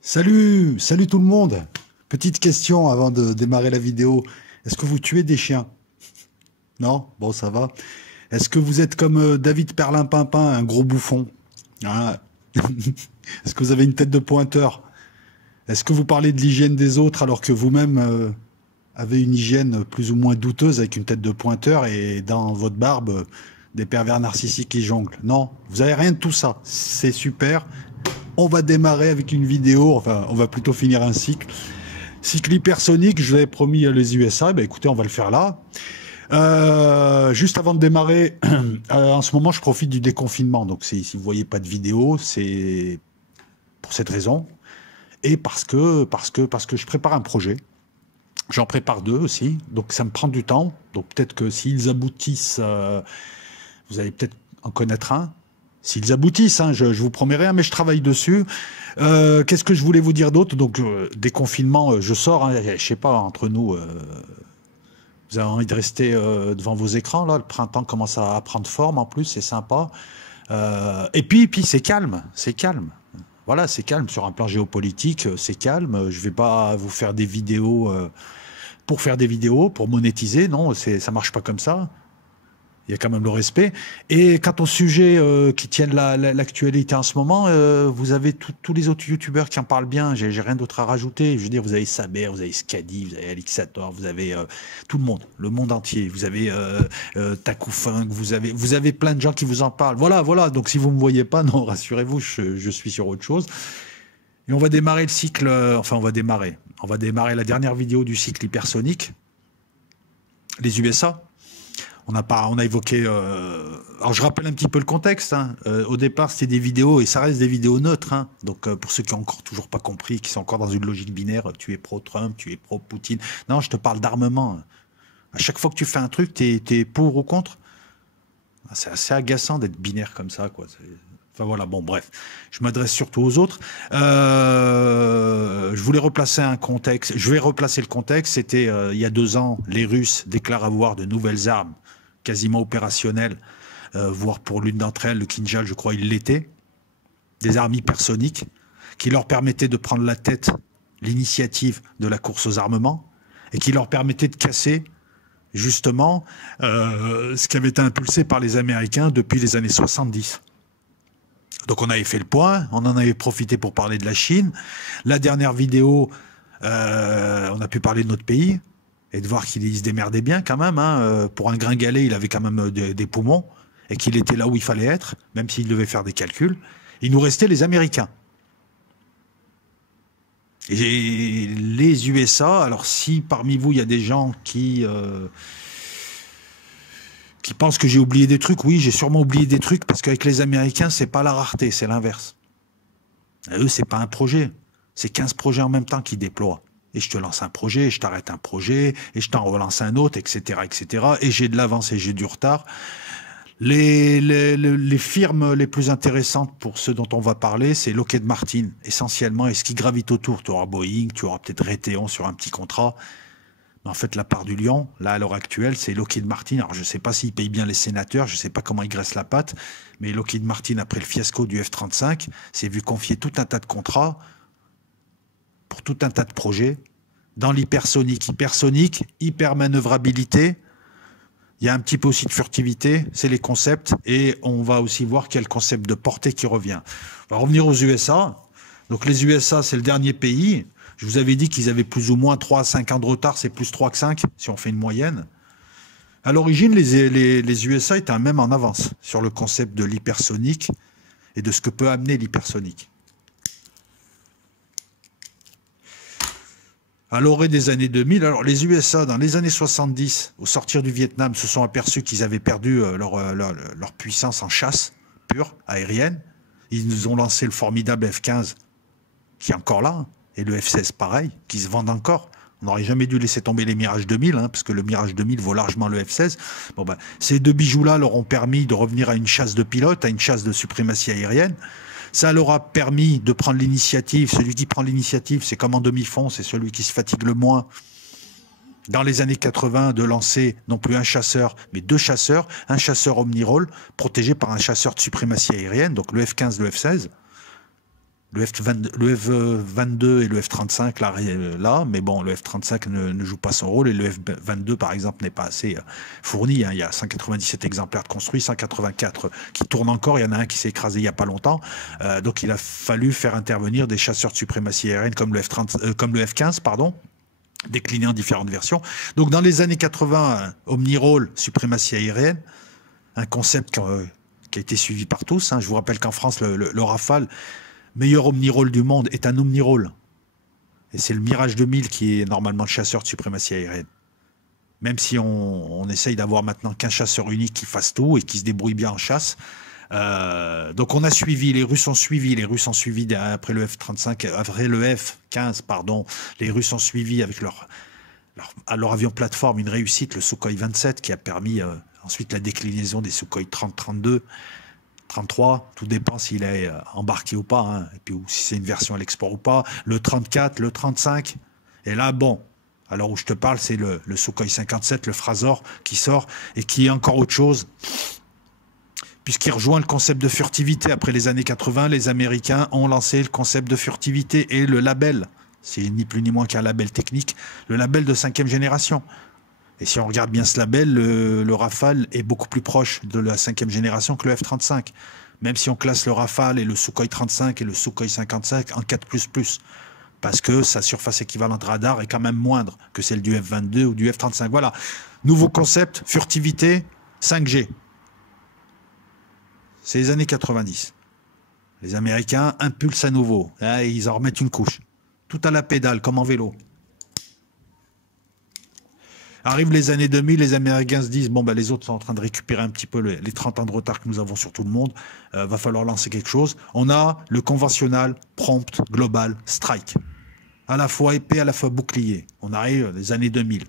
Salut, salut tout le monde. Petite question avant de démarrer la vidéo. Est-ce que vous tuez des chiens? Non? Bon, ça va. Est-ce que vous êtes comme David Perlimpinpin, un gros bouffon? Ah. Est-ce que vous avez une tête de pointeur? Est-ce que vous parlez de l'hygiène des autres alors que vous-même avez une hygiène plus ou moins douteuse avec une tête de pointeur et dans votre barbe des pervers narcissiques qui jonglent? Non, vous avez rien de tout ça. C'est super. On va démarrer avec une vidéo, enfin, on va plutôt finir un cycle. Cycle hypersonique, je vous avais promis les USA, ben écoutez, on va le faire là. Juste avant de démarrer, en ce moment, je profite du déconfinement. Donc, si vous voyez pas de vidéo, c'est pour cette raison. Et parce que je prépare un projet. J'en prépare deux aussi. Donc, ça me prend du temps. Donc, peut-être que s'ils aboutissent, vous allez peut-être en connaître un. S'ils aboutissent, hein, je vous promets rien, mais je travaille dessus. Qu'est-ce que je voulais vous dire d'autre? Donc, déconfinement, je sors, hein, je sais pas, entre nous, vous avez envie de rester devant vos écrans, là, le printemps commence à prendre forme, en plus, c'est sympa. Et puis c'est calme, c'est calme. Voilà, c'est calme sur un plan géopolitique, c'est calme. Je vais pas vous faire des vidéos pour faire des vidéos, pour monétiser, non, ça marche pas comme ça. Il y a quand même le respect. Et quant aux sujets qui tiennent l'actualité en ce moment, vous avez tous les autres youtubeurs qui en parlent bien. J'ai rien d'autre à rajouter. Je veux dire, vous avez Saber, vous avez Skadi, vous avez Alixator, vous avez tout le monde entier. Vous avez Takufung, vous avez plein de gens qui vous en parlent. Voilà, voilà. Donc si vous me voyez pas, non, rassurez-vous, je suis sur autre chose. Et on va démarrer le cycle. Enfin, on va démarrer. On va démarrer la dernière vidéo du cycle hypersonique. Les USA. On a évoqué. Alors je rappelle un petit peu le contexte. Hein. Au départ, c'était des vidéos et ça reste des vidéos neutres. Hein. Donc pour ceux qui ont encore toujours pas compris, qui sont encore dans une logique binaire, tu es pro-Trump, tu es pro-Poutine. Non, je te parle d'armement. À chaque fois que tu fais un truc, t'es pour ou contre. C'est assez agaçant d'être binaire comme ça, quoi. Enfin voilà, bon bref, je m'adresse surtout aux autres. Je voulais replacer un contexte. Je vais replacer le contexte. C'était il y a 2 ans, les Russes déclarent avoir de nouvelles armes quasiment opérationnelles, voire pour l'une d'entre elles, le Kinjal, je crois, il l'était, des armes hypersoniques qui leur permettaient de prendre la tête, l'initiative de la course aux armements et qui leur permettaient de casser justement ce qui avait été impulsé par les Américains depuis les années 70. Donc on avait fait le point, on en avait profité pour parler de la Chine. La dernière vidéo, on a pu parler de notre pays et de voir qu'il se démerdait bien quand même. Hein. Pour un gringalet, il avait quand même des poumons et qu'il était là où il fallait être, même s'il devait faire des calculs. Il nous restait les Américains. Et les USA, alors si parmi vous, il y a des gens qui pensent que j'ai oublié des trucs, oui, j'ai sûrement oublié des trucs, parce qu'avec les Américains, c'est pas la rareté, c'est l'inverse. Eux, c'est pas un projet, c'est 15 projets en même temps qu'ils déploient. Et je te lance un projet, et je t'arrête un projet, et je t'en relance un autre, etc., etc. Et j'ai de l'avance et j'ai du retard. Les firmes les plus intéressantes pour ceux dont on va parler, c'est Lockheed Martin, essentiellement, et ce qui gravite autour. Tu auras Boeing, tu auras peut-être Raytheon sur un petit contrat. Mais en fait, la part du lion, là, à l'heure actuelle, c'est Lockheed Martin. Alors, je ne sais pas s'ils payent bien les sénateurs, je ne sais pas comment ils graissent la patte, mais Lockheed Martin, après le fiasco du F-35, s'est vu confier tout un tas de contrats pour tout un tas de projets dans l'hypersonique. Hypersonique, hypermanœuvrabilité. Il y a un petit peu aussi de furtivité, c'est les concepts, et on va aussi voir qu'il y a le concept de portée qui revient. On va revenir aux USA. Donc les USA, c'est le dernier pays. Je vous avais dit qu'ils avaient plus ou moins 3 à 5 ans de retard, c'est plus 3 que 5, si on fait une moyenne. À l'origine, les USA étaient même en avance sur le concept de l'hypersonique et de ce que peut amener l'hypersonique. À l'orée des années 2000, alors les USA, dans les années 70, au sortir du Vietnam, se sont aperçus qu'ils avaient perdu leur puissance en chasse pure, aérienne. Ils nous ont lancé le formidable F-15, qui est encore là, et le F-16 pareil, qui se vendent encore. On n'aurait jamais dû laisser tomber les Mirage 2000, hein, parce que le Mirage 2000 vaut largement le F-16. Bon, ben, ces deux bijoux-là leur ont permis de revenir à une chasse de pilote, à une chasse de suprématie aérienne. Ça leur a permis de prendre l'initiative. Celui qui prend l'initiative, c'est comme en demi-fond, c'est celui qui se fatigue le moins. Dans les années 80, de lancer non plus un chasseur, mais 2 chasseurs, un chasseur omni-rôle, protégé par un chasseur de suprématie aérienne, donc le F-15, le F-16. Le F-22 et le F-35 là, mais bon, le F-35 ne joue pas son rôle et le F-22 par exemple n'est pas assez fourni, hein. Il y a 197 exemplaires de construits, 184 qui tournent encore, il y en a un qui s'est écrasé il n'y a pas longtemps, donc il a fallu faire intervenir des chasseurs de suprématie aérienne comme le comme le F-15, pardon, décliné en différentes versions. Donc dans les années 80, Omnirole, suprématie aérienne, un concept qui a été suivi par tous, hein. Je vous rappelle qu'en France, le Rafale, meilleur omnirole du monde, est un omnirole. Et c'est le Mirage 2000 qui est normalement le chasseur de suprématie aérienne. Même si on essaye d'avoir maintenant qu'un chasseur unique qui fasse tout et qui se débrouille bien en chasse. Donc on a suivi, les Russes ont suivi après le F-35, après le F-15, pardon, les Russes ont suivi avec leur avion plateforme une réussite, le Sukhoi 27, qui a permis ensuite la déclinaison des Sukhoi 30, 32, 33, tout dépend s'il est embarqué ou pas, hein, et puis ou si c'est une version à l'export ou pas, le 34, le 35, et là, bon, alors où je te parle, c'est le Sukhoi 57, le Frasor, qui sort, et qui est encore autre chose, puisqu'il rejoint le concept de furtivité. Après les années 80, les Américains ont lancé le concept de furtivité et le label, c'est ni plus ni moins qu'un label technique, le label de 5e génération. Et si on regarde bien ce label, le Rafale est beaucoup plus proche de la 5e génération que le F-35. Même si on classe le Rafale et le Sukhoi 35 et le Sukhoi 55 en 4++. Parce que sa surface équivalente radar est quand même moindre que celle du F-22 ou du F-35. Voilà. Nouveau concept, furtivité, 5G. C'est les années 90. Les Américains impulsent à nouveau. Là, ils en remettent une couche. Tout à la pédale, comme en vélo. Arrivent les années 2000, les Américains se disent, bon, ben, les autres sont en train de récupérer un petit peu les 30 ans de retard que nous avons sur tout le monde. Va falloir lancer quelque chose. On a le conventionnel Prompt Global Strike. À la fois épée, à la fois bouclier. On arrive les années 2000.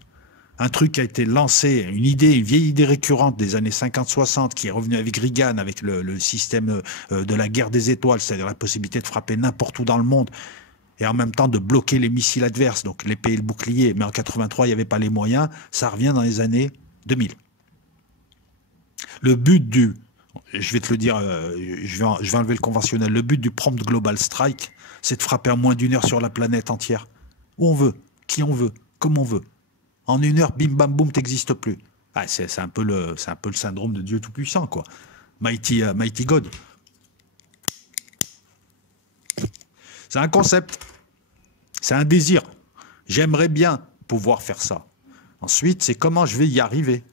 Un truc qui a été lancé, une vieille idée récurrente des années 50-60, qui est revenue avec Reagan, avec le système de la guerre des étoiles, c'est-à-dire la possibilité de frapper n'importe où dans le monde, et en même temps de bloquer les missiles adverses, donc l'épée et le bouclier. Mais en 83, il n'y avait pas les moyens. Ça revient dans les années 2000. Le but je vais te le dire, je vais enlever le conventionnel. Le but du Prompt Global Strike, c'est de frapper en moins d'1 heure sur la planète entière. Où on veut, qui on veut, comme on veut. En 1 heure, bim bam boum, t'existes plus. Ah, c'est un peu le syndrome de Dieu Tout-Puissant, quoi. Mighty God. C'est un concept. C'est un désir. J'aimerais bien pouvoir faire ça. Ensuite, c'est comment je vais y arriver,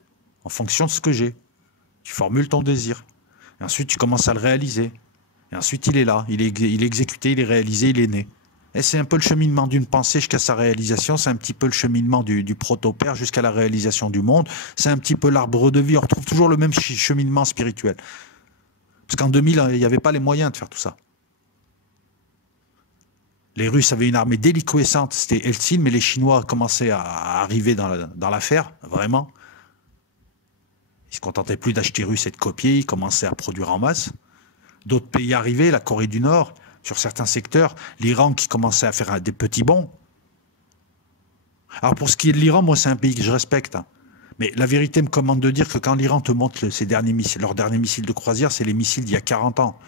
en fonction de ce que j'ai. Tu formules ton désir. Et ensuite, tu commences à le réaliser. Et ensuite, il est là. Il est exécuté, il est réalisé, il est né. Et c'est un peu le cheminement d'une pensée jusqu'à sa réalisation. C'est un petit peu le cheminement du proto-père jusqu'à la réalisation du monde. C'est un petit peu l'arbre de vie. On retrouve toujours le même cheminement spirituel. Parce qu'en 2000, il n'y avait pas les moyens de faire tout ça. Les Russes avaient une armée déliquescente, c'était Eltsine, mais les Chinois commençaient à arriver dans l'affaire, vraiment. Ils ne se contentaient plus d'acheter russe et de copier, ils commençaient à produire en masse. D'autres pays arrivaient, la Corée du Nord, sur certains secteurs, l'Iran qui commençait à faire des petits bonds. Alors pour ce qui est de l'Iran, moi c'est un pays que je respecte. Hein. Mais la vérité me commande de dire que quand l'Iran te montre leurs derniers missiles de croisière, c'est les missiles d'il y a 40 ans,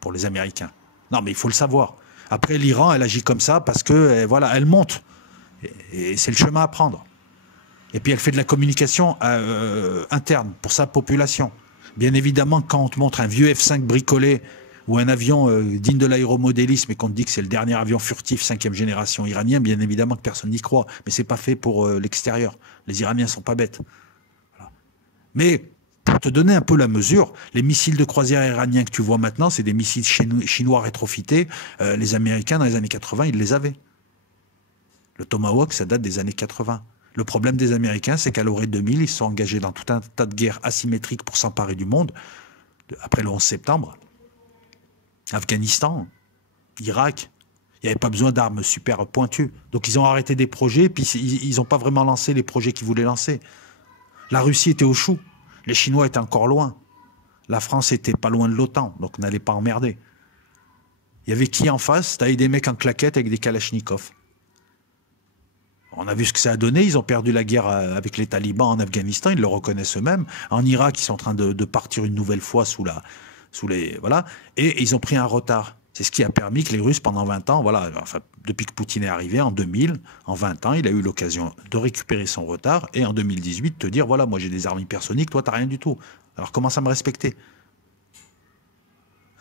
pour les Américains. Non mais il faut le savoir. Après, l'Iran, elle agit comme ça parce que, voilà, elle monte. Et c'est le chemin à prendre. Et puis, elle fait de la communication interne pour sa population. Bien évidemment, quand on te montre un vieux F-5 bricolé ou un avion digne de l'aéromodélisme et qu'on te dit que c'est le dernier avion furtif 5e génération iranien, bien évidemment que personne n'y croit. Mais c'est pas fait pour l'extérieur. Les Iraniens sont pas bêtes. Voilà. Mais... pour te donner un peu la mesure, les missiles de croisière iraniens que tu vois maintenant, c'est des missiles chinois rétrofités. Les Américains, dans les années 80, ils les avaient. Le Tomahawk, ça date des années 80. Le problème des Américains, c'est qu'à l'orée 2000, ils se sont engagés dans tout un tas de guerres asymétriques pour s'emparer du monde, après le 11 septembre. Afghanistan, Irak, il n'y avait pas besoin d'armes super pointues. Donc ils ont arrêté des projets, puis ils n'ont pas vraiment lancé les projets qu'ils voulaient lancer. La Russie était au chou. Les Chinois étaient encore loin. La France était pas loin de l'OTAN, donc n'allait pas emmerder. Il y avait qui en face? T'avais des mecs en claquettes avec des kalachnikovs. On a vu ce que ça a donné. Ils ont perdu la guerre avec les talibans en Afghanistan. Ils le reconnaissent eux-mêmes. En Irak, ils sont en train de partir une nouvelle fois voilà. Et ils ont pris un retard. C'est ce qui a permis que les Russes, pendant 20 ans, voilà, enfin, depuis que Poutine est arrivé, en 2000, en 20 ans, il a eu l'occasion de récupérer son retard et en 2018, te dire, voilà, moi j'ai des armes hypersoniques, toi t'as rien du tout. Alors commence à me respecter.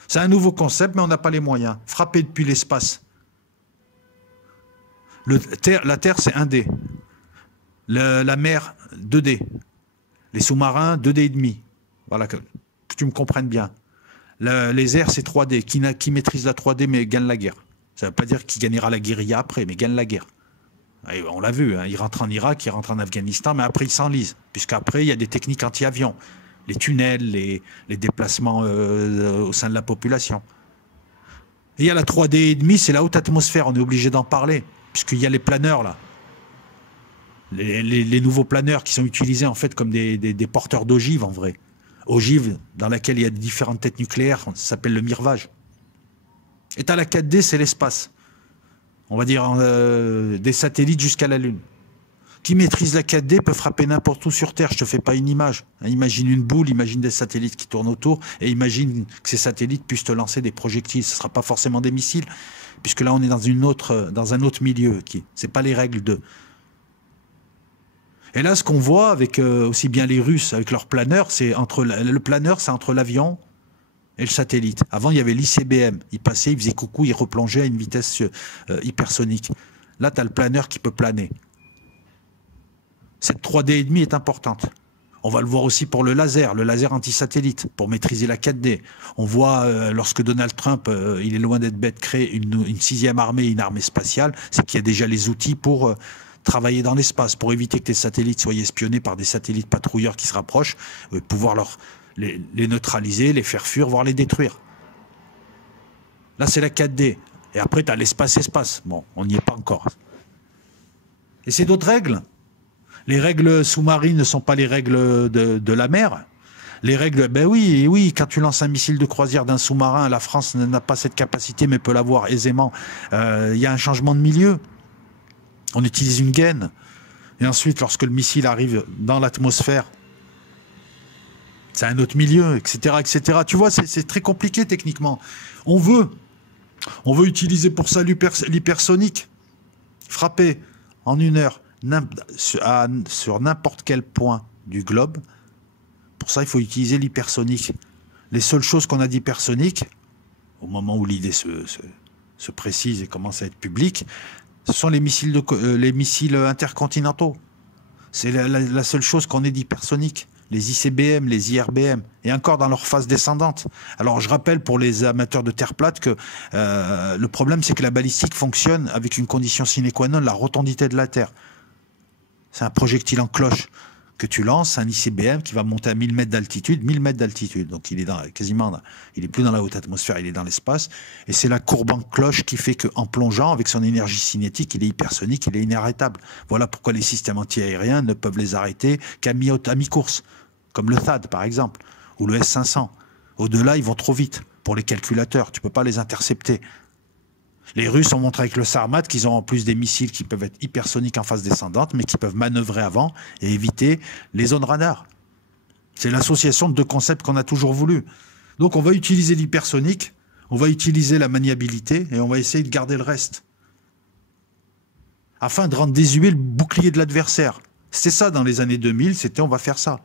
C'est un nouveau concept, mais on n'a pas les moyens. Frapper depuis l'espace. La Terre, c'est 1D. La mer, 2D. Les sous-marins, 2D et demi. Voilà, que tu me comprennes bien. Les airs, c'est 3D. Qui maîtrise la 3D, mais gagne la guerre. Ça ne veut pas dire qu'il gagnera la guérilla après, mais gagne la guerre. Et on l'a vu, hein, il rentre en Irak, il rentre en Afghanistan, mais après il s'enlise. Puisqu'après, il y a des techniques anti-avions. Les tunnels, les déplacements au sein de la population. Et il y a la 3D et demi, c'est la haute atmosphère, on est obligé d'en parler, puisqu'il y a les planeurs là. Les nouveaux planeurs qui sont utilisés en fait comme des porteurs d'ogives en vrai. Ogive dans laquelle il y a différentes têtes nucléaires, ça s'appelle le mirvage. Et tu as la 4D, c'est l'espace. On va dire des satellites jusqu'à la Lune. Qui maîtrise la 4D peut frapper n'importe où sur Terre. Je te fais pas une image. Imagine une boule, imagine des satellites qui tournent autour, et imagine que ces satellites puissent te lancer des projectiles. Ce ne sera pas forcément des missiles, puisque là on est dans un autre milieu. C'est pas les règles de. Et là, ce qu'on voit avec aussi bien les Russes, avec leurs planeurs, c'est le planeur, c'est entre l'avion et le satellite. Avant, il y avait l'ICBM. Il passait, il faisait coucou, il replongeait à une vitesse hypersonique. Là, tu as le planeur qui peut planer. Cette 3D et demi est importante. On va le voir aussi pour le laser anti-satellite, pour maîtriser la 4D. On voit, lorsque Donald Trump, il est loin d'être bête, crée une sixième armée, une armée spatiale, c'est qu'il y a déjà les outils pour travailler dans l'espace, pour éviter que les satellites soient espionnés par des satellites patrouilleurs qui se rapprochent, pouvoir les neutraliser, les faire fuir, voire les détruire. Là, c'est la 4D. Et après, tu as l'espace-espace. Bon, on n'y est pas encore. Et c'est d'autres règles. Les règles sous-marines ne sont pas les règles de la mer. Les règles, ben oui, quand tu lances un missile de croisière d'un sous-marin, la France n'a pas cette capacité, mais peut l'avoir aisément. Il y a un changement de milieu. On utilise une gaine. Et ensuite, lorsque le missile arrive dans l'atmosphère, c'est un autre milieu, etc., etc. Tu vois, c'est très compliqué techniquement. On veut utiliser pour ça l'hypersonique. Frapper en 1 heure sur n'importe quel point du globe. Pour ça, il faut utiliser l'hypersonique. Les seules choses qu'on a d'hypersonique, au moment où l'idée se précise et commence à être publique, ce sont les missiles intercontinentaux. C'est la seule chose qu'on ait d'hypersonique. Les ICBM, les IRBM, et encore dans leur phase descendante. Alors je rappelle pour les amateurs de terre plate que le problème c'est que la balistique fonctionne avec une condition sine qua non, la rotondité de la Terre. C'est un projectile en cloche que tu lances, un ICBM qui va monter à 1000 mètres d'altitude, donc il est il est plus dans la haute atmosphère, il est dans l'espace, et c'est la courbe en cloche qui fait qu'en plongeant, avec son énergie cinétique, il est hypersonique, il est inarrêtable. Voilà pourquoi les systèmes antiaériens ne peuvent les arrêter qu'à mi-course, comme le THAAD par exemple, ou le S-500. Au-delà, ils vont trop vite pour les calculateurs, tu ne peux pas les intercepter. Les Russes ont montré avec le Sarmat qu'ils ont en plus des missiles qui peuvent être hypersoniques en phase descendante, mais qui peuvent manœuvrer avant et éviter les zones radars. C'est l'association de deux concepts qu'on a toujours voulu. Donc on va utiliser l'hypersonique, on va utiliser la maniabilité et on va essayer de garder le reste. Afin de rendre désuet le bouclier de l'adversaire. C'était ça dans les années 2000, c'était on va faire ça.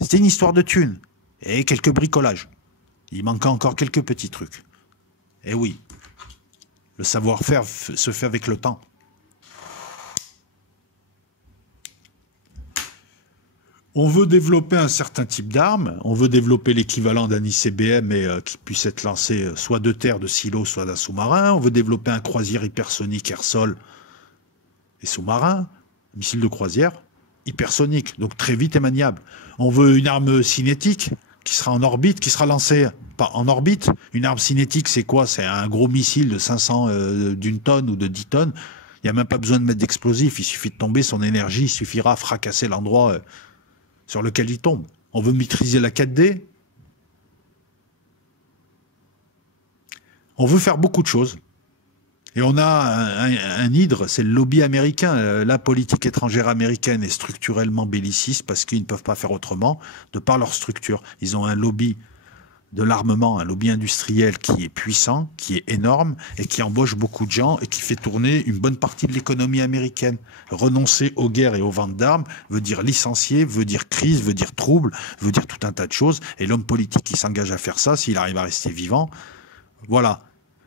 C'était une histoire de thunes et quelques bricolages. Il manquait encore quelques petits trucs. Et oui. Le savoir-faire se fait avec le temps. On veut développer un certain type d'arme, on veut développer l'équivalent d'un ICBM qui puisse être lancé soit de terre, de silo, soit d'un sous-marin. On veut développer un croisière hypersonique air-sol et sous-marin, missile de croisière hypersonique, donc très vite et maniable. On veut une arme cinétique qui sera en orbite, qui sera lancée pas en orbite. Une arme cinétique, c'est quoi? C'est un gros missile de 500 d'une tonne ou de 10 tonnes. Il n'y a même pas besoin de mettre d'explosif. Il suffit de tomber, son énergie suffira à fracasser l'endroit sur lequel il tombe. On veut maîtriser la 4D. On veut faire beaucoup de choses. Et on a un hydre, c'est le lobby américain. La politique étrangère américaine est structurellement belliciste parce qu'ils ne peuvent pas faire autrement de par leur structure. Ils ont un lobby de l'armement, un lobby industriel qui est puissant, qui est énorme et qui embauche beaucoup de gens et qui fait tourner une bonne partie de l'économie américaine. Renoncer aux guerres et aux ventes d'armes veut dire licencier, veut dire crise, veut dire trouble, veut dire tout un tas de choses. Et l'homme politique qui s'engage à faire ça, s'il arrive à rester vivant, voilà.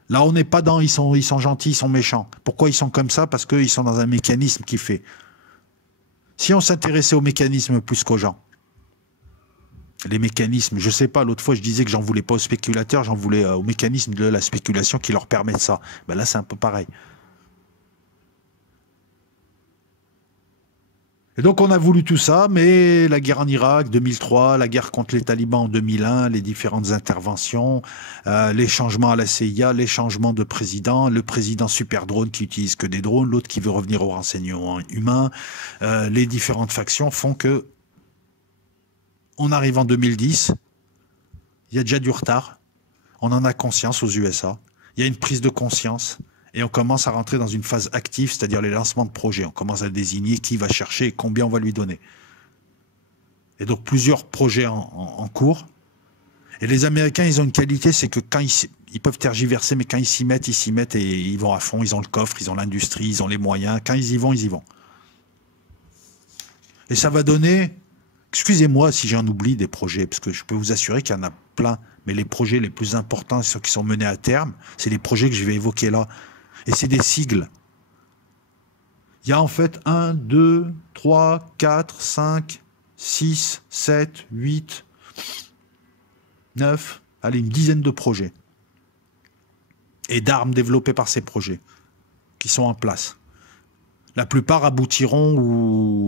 Là, on n'est pas dans ils sont gentils, ils sont méchants. Pourquoi ils sont comme ça? Parce qu'ils sont dans un mécanisme qui fait. Si on s'intéressait au mécanisme plus qu'aux gens, les mécanismes, je sais pas, l'autre fois je disais que j'en voulais pas aux spéculateurs, j'en voulais aux mécanismes de la spéculation qui leur permettent ça. Ben là, c'est un peu pareil. Et donc on a voulu tout ça, mais la guerre en Irak 2003, la guerre contre les talibans en 2001, les différentes interventions, les changements à la CIA, les changements de président, le président super drone qui utilise que des drones, l'autre qui veut revenir au renseignement humain, les différentes factions font que on arrive en 2010, il y a déjà du retard, on en a conscience aux USA, il y a une prise de conscience et on commence à rentrer dans une phase active, c'est-à-dire les lancements de projets. On commence à désigner qui va chercher et combien on va lui donner. Et donc plusieurs projets en cours. Et les Américains, ils ont une qualité, c'est que quand ils peuvent tergiverser, mais quand ils s'y mettent et ils vont à fond, ils ont le coffre, ils ont l'industrie, ils ont les moyens. Quand ils y vont, ils y vont. Et ça va donner... Excusez-moi si j'en oublie des projets, parce que je peux vous assurer qu'il y en a plein. Mais les projets les plus importants, ceux qui sont menés à terme, c'est les projets que je vais évoquer là. Et c'est des sigles. Il y a en fait 1, 2, 3, 4, 5, 6, 7, 8, 9, allez, une dizaine de projets. Et d'armes développées par ces projets, qui sont en place. La plupart aboutiront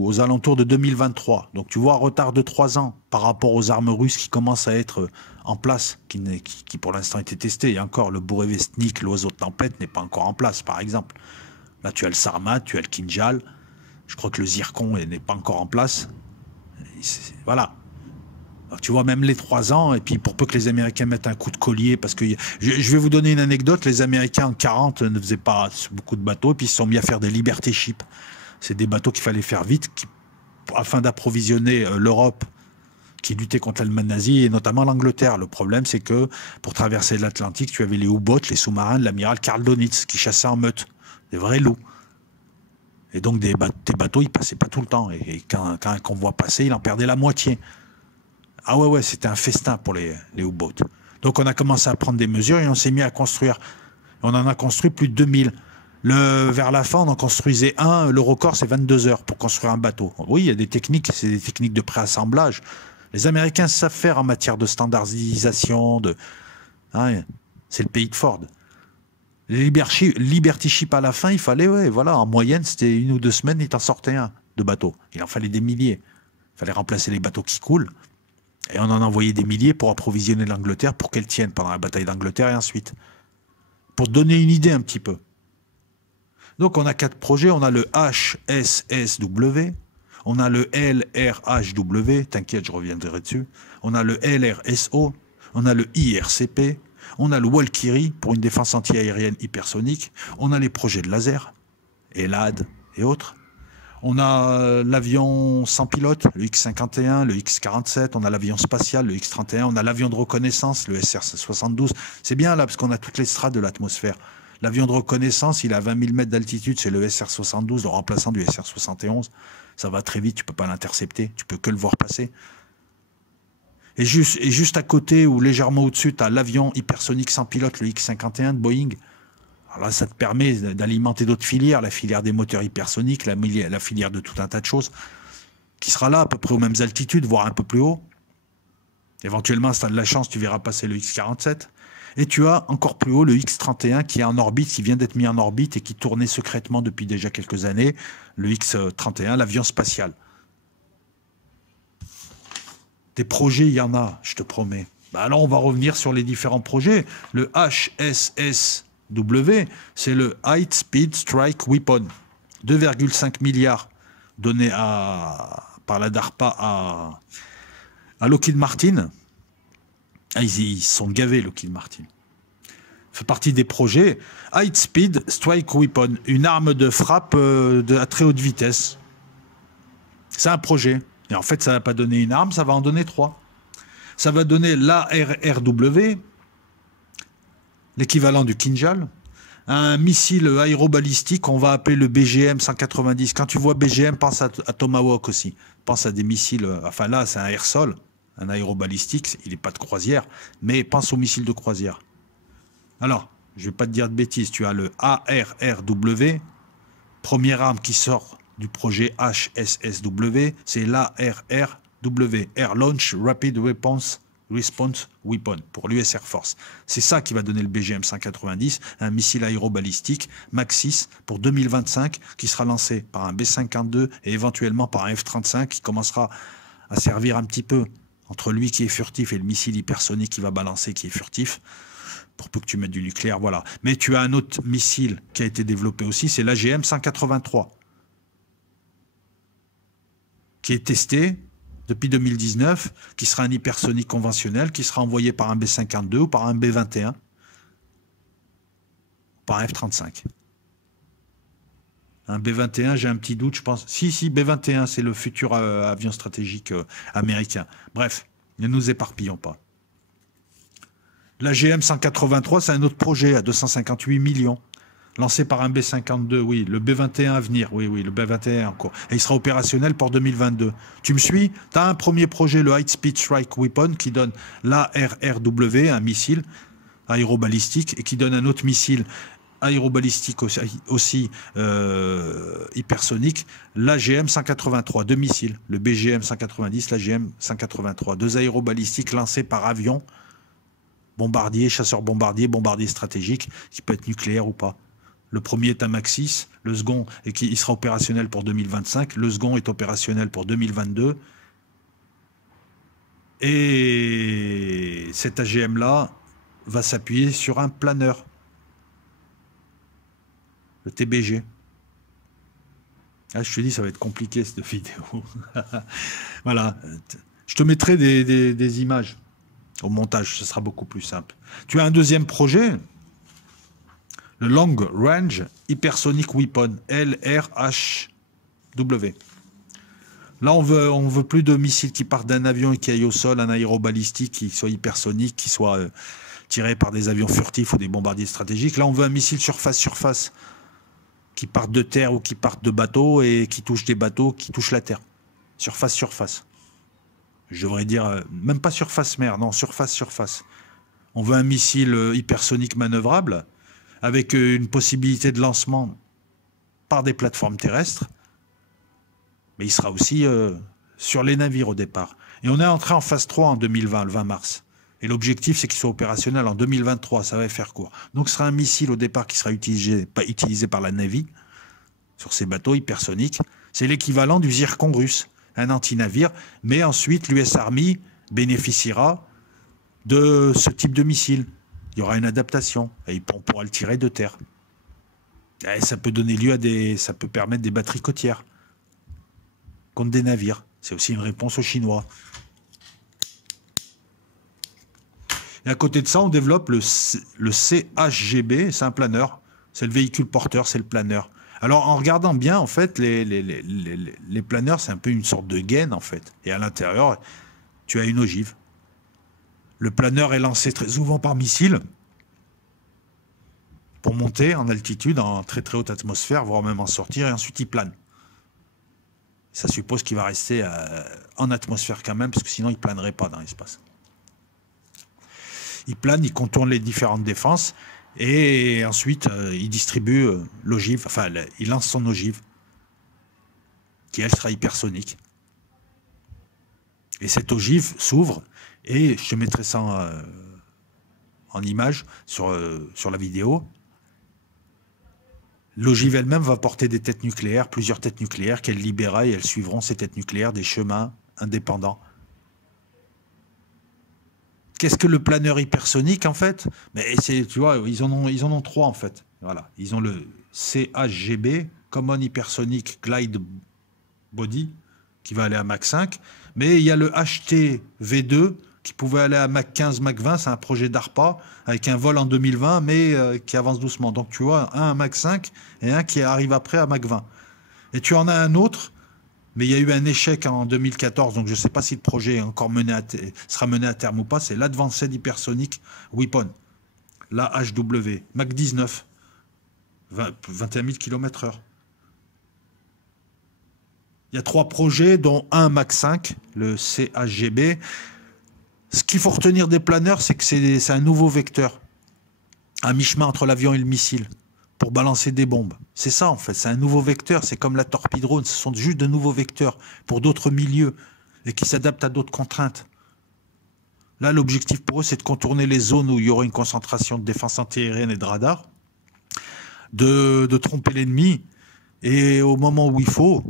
aux alentours de 2023. Donc tu vois, un retard de 3 ans par rapport aux armes russes qui commencent à être en place, qui pour l'instant étaient testées. Et encore, le Bourevestnik, l'oiseau de tempête, n'est pas encore en place, par exemple. Là, tu as le Sarmat, tu as le Kinjal. Je crois que le Zircon n'est pas encore en place. Voilà. Alors, tu vois, même les 3 ans, et puis pour peu que les Américains mettent un coup de collier, parce que je vais vous donner une anecdote, les Américains en 40 ne faisaient pas beaucoup de bateaux, et puis ils se sont mis à faire des Liberty Ships. C'est des bateaux qu'il fallait faire vite, afin d'approvisionner l'Europe, qui luttait contre l'Allemagne nazie, et notamment l'Angleterre. Le problème, c'est que pour traverser l'Atlantique, tu avais les U-boats, les sous-marins de l'amiral Karl Donitz, qui chassaient en meute, des vrais loups. Et donc tes bateaux, ils passaient pas tout le temps, et quand un convoi passait, il en perdait la moitié. Ah ouais, c'était un festin pour les U-boats. Donc on a commencé à prendre des mesures et on s'est mis à construire. On en a construit plus de 2000. Vers la fin, on en construisait un. Le record, c'est 22 heures pour construire un bateau. Oui, il y a des techniques, c'est des techniques de préassemblage. Les Américains savent faire en matière de standardisation. C'est le pays de Ford. Les Liberty Ship à la fin, il fallait, en moyenne, c'était 1 ou 2 semaines, il t'en sortait un de bateau. Il en fallait des milliers. Il fallait remplacer les bateaux qui coulent. Et on en a envoyé des milliers pour approvisionner l'Angleterre pour qu'elle tienne pendant la bataille d'Angleterre et ensuite. Pour donner une idée un petit peu. Donc on a 4 projets. On a le HSSW, on a le LRHW, t'inquiète, je reviendrai dessus. On a le LRSO, on a le IRCP, on a le Walkyrie pour une défense anti-aérienne hypersonique. On a les projets de laser, ELAD et autres. On a l'avion sans pilote, le X-51, le X-47, on a l'avion spatial, le X-31, on a l'avion de reconnaissance, le SR-72. C'est bien là, parce qu'on a toutes les strates de l'atmosphère. L'avion de reconnaissance, il a 20 000 mètres d'altitude, c'est le SR-72, le remplaçant du SR-71. Ça va très vite, tu peux pas l'intercepter, tu peux que le voir passer. Et juste à côté, ou légèrement au-dessus, tu as l'avion hypersonique sans pilote, le X-51 de Boeing. Alors là, ça te permet d'alimenter d'autres filières, la filière des moteurs hypersoniques, la filière de tout un tas de choses, qui sera là à peu près aux mêmes altitudes, voire un peu plus haut. Éventuellement, si tu as de la chance, tu verras passer le X-47. Et tu as encore plus haut le X-31 qui est en orbite, qui vient d'être mis en orbite et qui tournait secrètement depuis déjà quelques années, le X-31, l'avion spatial. Des projets, il y en a, je te promets. Alors, on va revenir sur les différents projets. Le HSS c'est le High Speed Strike Weapon. 2,5 milliards donnés par la DARPA à Lockheed Martin. Ils sont gavés, Lockheed Martin. Fait partie des projets. High Speed Strike Weapon, une arme de frappe à très haute vitesse. C'est un projet. Et en fait, ça ne va pas donner une arme, ça va en donner 3. Ça va donner l'ARRW, l'équivalent du Kinjal, un missile aérobalistique qu'on va appeler le BGM 190. Quand tu vois BGM, pense à Tomahawk aussi. Pense à des missiles, enfin là c'est un air-sol, un aérobalistique, il n'est pas de croisière, mais pense aux missiles de croisière. Alors, je ne vais pas te dire de bêtises, tu as le ARRW, première arme qui sort du projet HSSW, c'est l'ARRW, Air Launch Rapid Response Weapon, pour l'US Air Force. C'est ça qui va donner le BGM 190, un missile aérobalistique Mach 6 pour 2025, qui sera lancé par un B-52 et éventuellement par un F-35, qui commencera à servir un petit peu entre lui qui est furtif et le missile hypersonique qui va balancer qui est furtif, pour peu que tu mettes du nucléaire, voilà. Mais tu as un autre missile qui a été développé aussi, c'est l'AGM 183, qui est testé depuis 2019, qui sera un hypersonique conventionnel, qui sera envoyé par un B-52 ou par un B-21, par un F-35. Un B-21, j'ai un petit doute, je pense. Si, B-21, c'est le futur avion stratégique américain. Bref, ne nous éparpillons pas. La GM 183, c'est un autre projet à 258 millions, lancé par un B-52, oui, le B-21 à venir, oui, le B-21 en cours. Et il sera opérationnel pour 2022. Tu me suis? Tu as un premier projet, le High Speed Strike Weapon, qui donne l'ARRW, un missile aérobalistique, et qui donne un autre missile aérobalistique aussi hypersonique, l'AGM 183, deux missiles, le BGM 190, l'AGM 183, deux aérobalistiques lancés par avion, bombardier, chasseur-bombardier, bombardier stratégique, qui peut être nucléaire ou pas. Le premier est un Mach 6, le second, et il sera opérationnel pour 2025, le second est opérationnel pour 2022. Et cet AGM-là va s'appuyer sur un planeur, le TBG. Ah, je te dis, ça va être compliqué cette vidéo. Voilà. Je te mettrai des images au montage, ce sera beaucoup plus simple. Tu as un deuxième projet, le Long Range Hypersonic Weapon, LRHW. Là, on veut plus de missiles qui partent d'un avion et qui aillent au sol, un aérobalistique qui soit hypersonique, qui soit tiré par des avions furtifs ou des bombardiers stratégiques. Là, on veut un missile surface-surface qui partent de terre ou qui partent de bateaux et qui touchent des bateaux, qui touchent la terre. Surface-surface. Je devrais dire, même pas surface-mer, non, surface-surface. On veut un missile hypersonique manœuvrable avec une possibilité de lancement par des plateformes terrestres, mais il sera aussi sur les navires au départ. Et on est entré en phase 3 en 2020, le 20 mars. Et l'objectif, c'est qu'il soit opérationnel en 2023, ça va faire court. Donc ce sera un missile au départ qui sera utilisé par la Navy, sur ces bateaux hypersoniques. C'est l'équivalent du Zircon russe, un anti-navire, mais ensuite l'US Army bénéficiera de ce type de missile. Il y aura une adaptation, et on pourra le tirer de terre. Et ça peut donner lieu à ça peut permettre des batteries côtières contre des navires. C'est aussi une réponse aux Chinois. Et à côté de ça, on développe le CHGB, c'est un planeur. C'est le véhicule porteur, c'est le planeur. Alors, en regardant bien, en fait, les planeurs, c'est un peu une sorte de gaine, en fait. Et à l'intérieur, tu as une ogive. Le planeur est lancé très souvent par missile pour monter en altitude, en très très haute atmosphère, voire même en sortir, et ensuite il plane. Ça suppose qu'il va rester en atmosphère quand même, parce que sinon il ne planerait pas dans l'espace. Il plane, il contourne les différentes défenses, et ensuite il distribue l'ogive, enfin il lance son ogive, qui elle sera hypersonique. Et cette ogive s'ouvre, et je te mettrai ça en image sur la vidéo. L'ogive elle-même va porter des têtes nucléaires, plusieurs têtes nucléaires qu'elle libérera, et elles suivront ces têtes nucléaires des chemins indépendants. Qu'est-ce que le planeur hypersonique en fait? Mais tu vois, ils en ont trois en fait. Voilà, ils ont le CHGB, Common Hypersonic Glide Body, qui va aller à Mach 5, mais il y a le HTV2 qui pouvait aller à Mach 15, Mach 20, c'est un projet d'ARPA avec un vol en 2020, mais qui avance doucement. Donc tu vois, un à Mach 5 et un qui arrive après à Mach 20. Et tu en as un autre Mais il y a eu un échec en 2014, donc je ne sais pas si le projet est encore sera mené à terme ou pas. C'est l'Advanced Hypersonic Weapon, l'AHW, Mach 19, 21 000 km/h. Il y a 3 projets, dont un Mach 5, le CHGB. Ce qu'il faut retenir des planeurs, c'est que c'est un nouveau vecteur, à mi-chemin entre l'avion et le missile, pour balancer des bombes. C'est ça en fait, c'est un nouveau vecteur, c'est comme la torpille-drone, ce sont juste de nouveaux vecteurs pour d'autres milieux et qui s'adaptent à d'autres contraintes. Là, l'objectif pour eux, c'est de contourner les zones où il y aura une concentration de défense antiaérienne et de radar, de tromper l'ennemi, et au moment où il faut,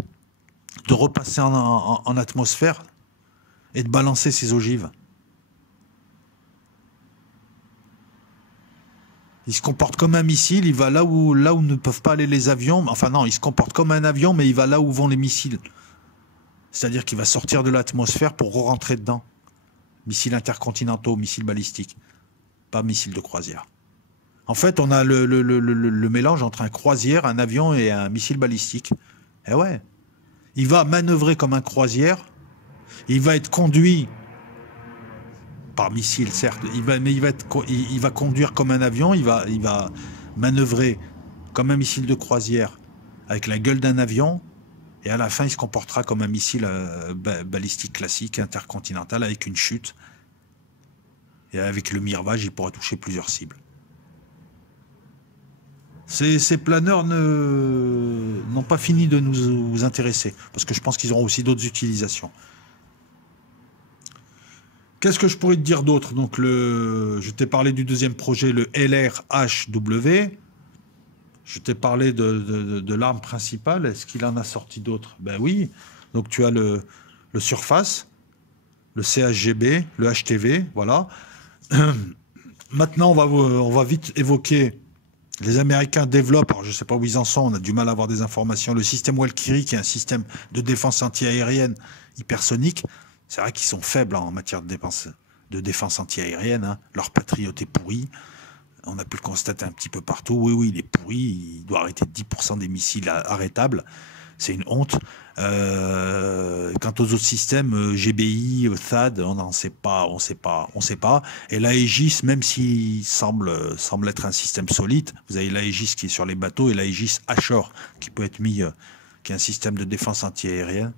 de repasser en atmosphère et de balancer ses ogives. Il se comporte comme un missile, il va là où ne peuvent pas aller les avions. Enfin non, il se comporte comme un avion, mais il va là où vont les missiles. C'est-à-dire qu'il va sortir de l'atmosphère pour rentrer dedans. Missiles intercontinentaux, missiles balistiques, pas missiles de croisière. En fait, on a le mélange entre un croisière, un avion et un missile balistique. Eh ouais. Il va manœuvrer comme un croisière, il va être conduit par missile, certes, mais il va conduire comme un avion, il va manœuvrer comme un missile de croisière avec la gueule d'un avion, et à la fin, il se comportera comme un missile balistique classique, intercontinental, avec une chute. Et avec le mirage, il pourra toucher plusieurs cibles. Ces planeurs n'ont pas fini de nous intéresser, parce que je pense qu'ils auront aussi d'autres utilisations. Qu'est-ce que je pourrais te dire d'autre? Donc, je t'ai parlé du deuxième projet, le LRHW. Je t'ai parlé de l'arme principale. Est-ce qu'il en a sorti d'autres? Ben oui. Donc, tu as le Surface, le CHGB, le HTV, voilà. Maintenant, on va vite évoquer. Les Américains développent, alors je ne sais pas où ils en sont, on a du mal à avoir des informations, le système Valkyrie, qui est un système de défense antiaérienne hypersonique. C'est vrai qu'ils sont faibles en matière de défense antiaérienne. Hein. Leur patriote est pourri. On a pu le constater un petit peu partout. Oui, il est pourri. Il doit arrêter 10% des missiles arrêtables. C'est une honte. Quant aux autres systèmes, GBI, THAAD, on ne sait pas. Et l'Aegis, même s'il semble être un système solide, vous avez l'Aegis qui est sur les bateaux et l'Aegis Ashore qui peut être mis, qui est un système de défense antiaérienne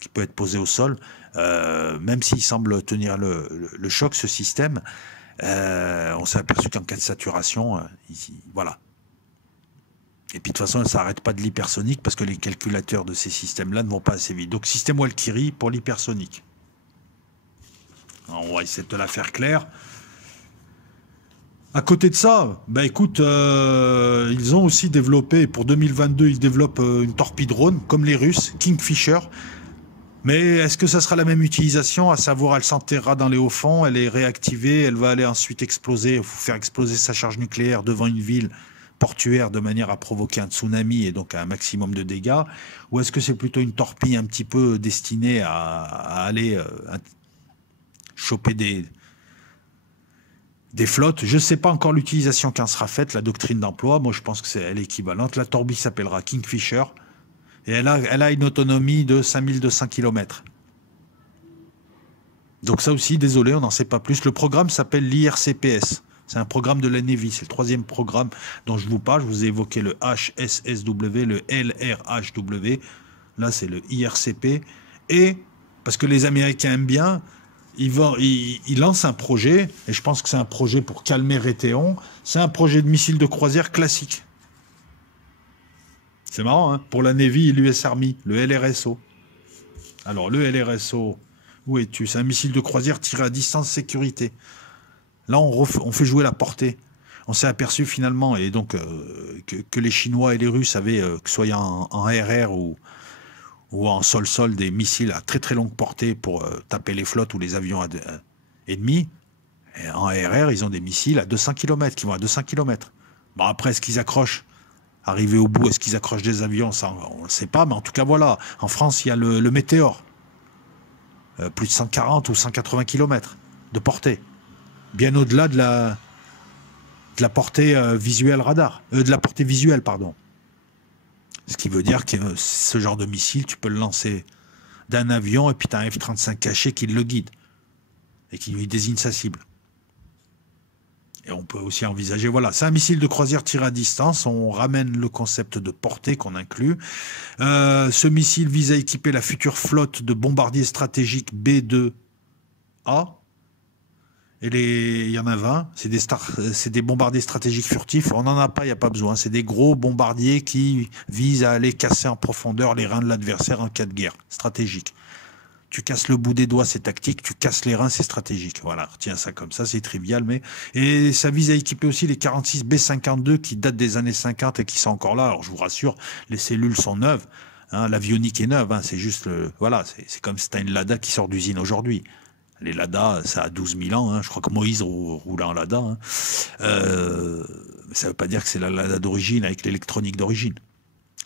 qui peut être posé au sol, même s'il semble tenir le choc, ce système, on s'est aperçu qu'en cas de saturation, voilà. Et puis de toute façon, ça n'arrête pas de l'hypersonique parce que les calculateurs de ces systèmes-là ne vont pas assez vite. Donc système Valkyrie pour l'hypersonique. On va essayer de te la faire claire. À côté de ça, bah écoute, ils ont aussi développé, pour 2022, ils développent une torpille-drone, comme les Russes, Kingfisher. Mais est-ce que ça sera la même utilisation? À savoir, elle s'enterrera dans les hauts fonds, elle est réactivée, elle va aller ensuite exploser, faire exploser sa charge nucléaire devant une ville portuaire de manière à provoquer un tsunami et donc un maximum de dégâts? Ou est-ce que c'est plutôt une torpille un petit peu destinée à aller choper des flottes? Je ne sais pas encore l'utilisation qui en sera faite, la doctrine d'emploi. Moi, je pense que elle est équivalente. La torpille s'appellera Kingfisher. Et elle a une autonomie de 5200 km. Donc ça aussi, désolé, on n'en sait pas plus. Le programme s'appelle l'IRCPS. C'est un programme de la Navy. C'est le 3e programme dont je vous parle. Je vous ai évoqué le HSSW, le LRHW. Là, c'est le IRCP. Et, parce que les Américains aiment bien, ils lancent un projet, et je pense que c'est un projet pour calmer Raytheon. C'est un projet de missile de croisière classique. C'est marrant, hein, pour la Navy et l'US Army, le LRSO. Alors, le LRSO, où es-tu? C'est un missile de croisière tiré à distance sécurité. Là, on fait jouer la portée. On s'est aperçu finalement, et donc que les Chinois et les Russes avaient, que ce soit en RR ou en sol-sol, des missiles à très très longue portée pour taper les flottes ou les avions ennemis. Et en RR, ils ont des missiles à 200 km, qui vont à 200 km. Bon, après, est-ce qu'ils accrochent? Arriver au bout, est-ce qu'ils accrochent des avions? Ça, on ne le sait pas, mais en tout cas, voilà. En France, il y a le Météore. Plus de 140 ou 180 km de portée. Bien au-delà de la portée visuelle radar. De la portée visuelle, pardon. Ce qui veut dire que ce genre de missile, tu peux le lancer d'un avion et puis tu as un F-35 caché qui le guide et qui lui désigne sa cible. Et on peut aussi envisager, voilà, c'est un missile de croisière tiré à distance, on ramène le concept de portée qu'on inclut. Ce missile vise à équiper la future flotte de bombardiers stratégiques B-2A. Il y en a 20, c'est des bombardiers stratégiques furtifs, on n'en a pas, il n'y a pas besoin, c'est des gros bombardiers qui visent à aller casser en profondeur les reins de l'adversaire en cas de guerre stratégique. Tu casses le bout des doigts, c'est tactique. Tu casses les reins, c'est stratégique. Voilà, retiens ça comme ça, c'est trivial. Et ça vise à équiper aussi les 46 B-52 qui datent des années 50 et qui sont encore là. Alors, je vous rassure, les cellules sont neuves. Hein, l'avionique est neuve. Hein, c'est juste, voilà, c'est comme si t'as une Lada qui sort d'usine aujourd'hui. Les Lada, ça a 12 000 ans. Hein. Je crois que Moïse roulait en Lada. Hein. Ça veut pas dire que c'est la Lada d'origine avec l'électronique d'origine.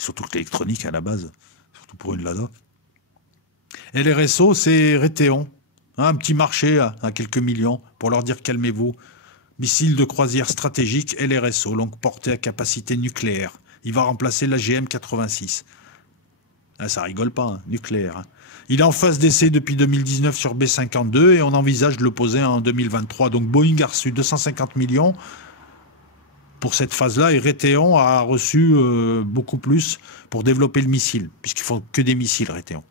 Surtout que l'électronique, à la base, surtout pour une Lada. Et les RSO, c'est Raytheon. Un petit marché à quelques millions pour leur dire calmez-vous. Missile de croisière stratégique LRSO, longue portée à capacité nucléaire. Il va remplacer l'AGM 86. Ah, ça rigole pas, hein, nucléaire. Hein. Il est en phase d'essai depuis 2019 sur B-52 et on envisage de le poser en 2023. Donc Boeing a reçu 250 millions pour cette phase-là et Raytheon a reçu beaucoup plus pour développer le missile, puisqu'ils font que des missiles, Raytheon.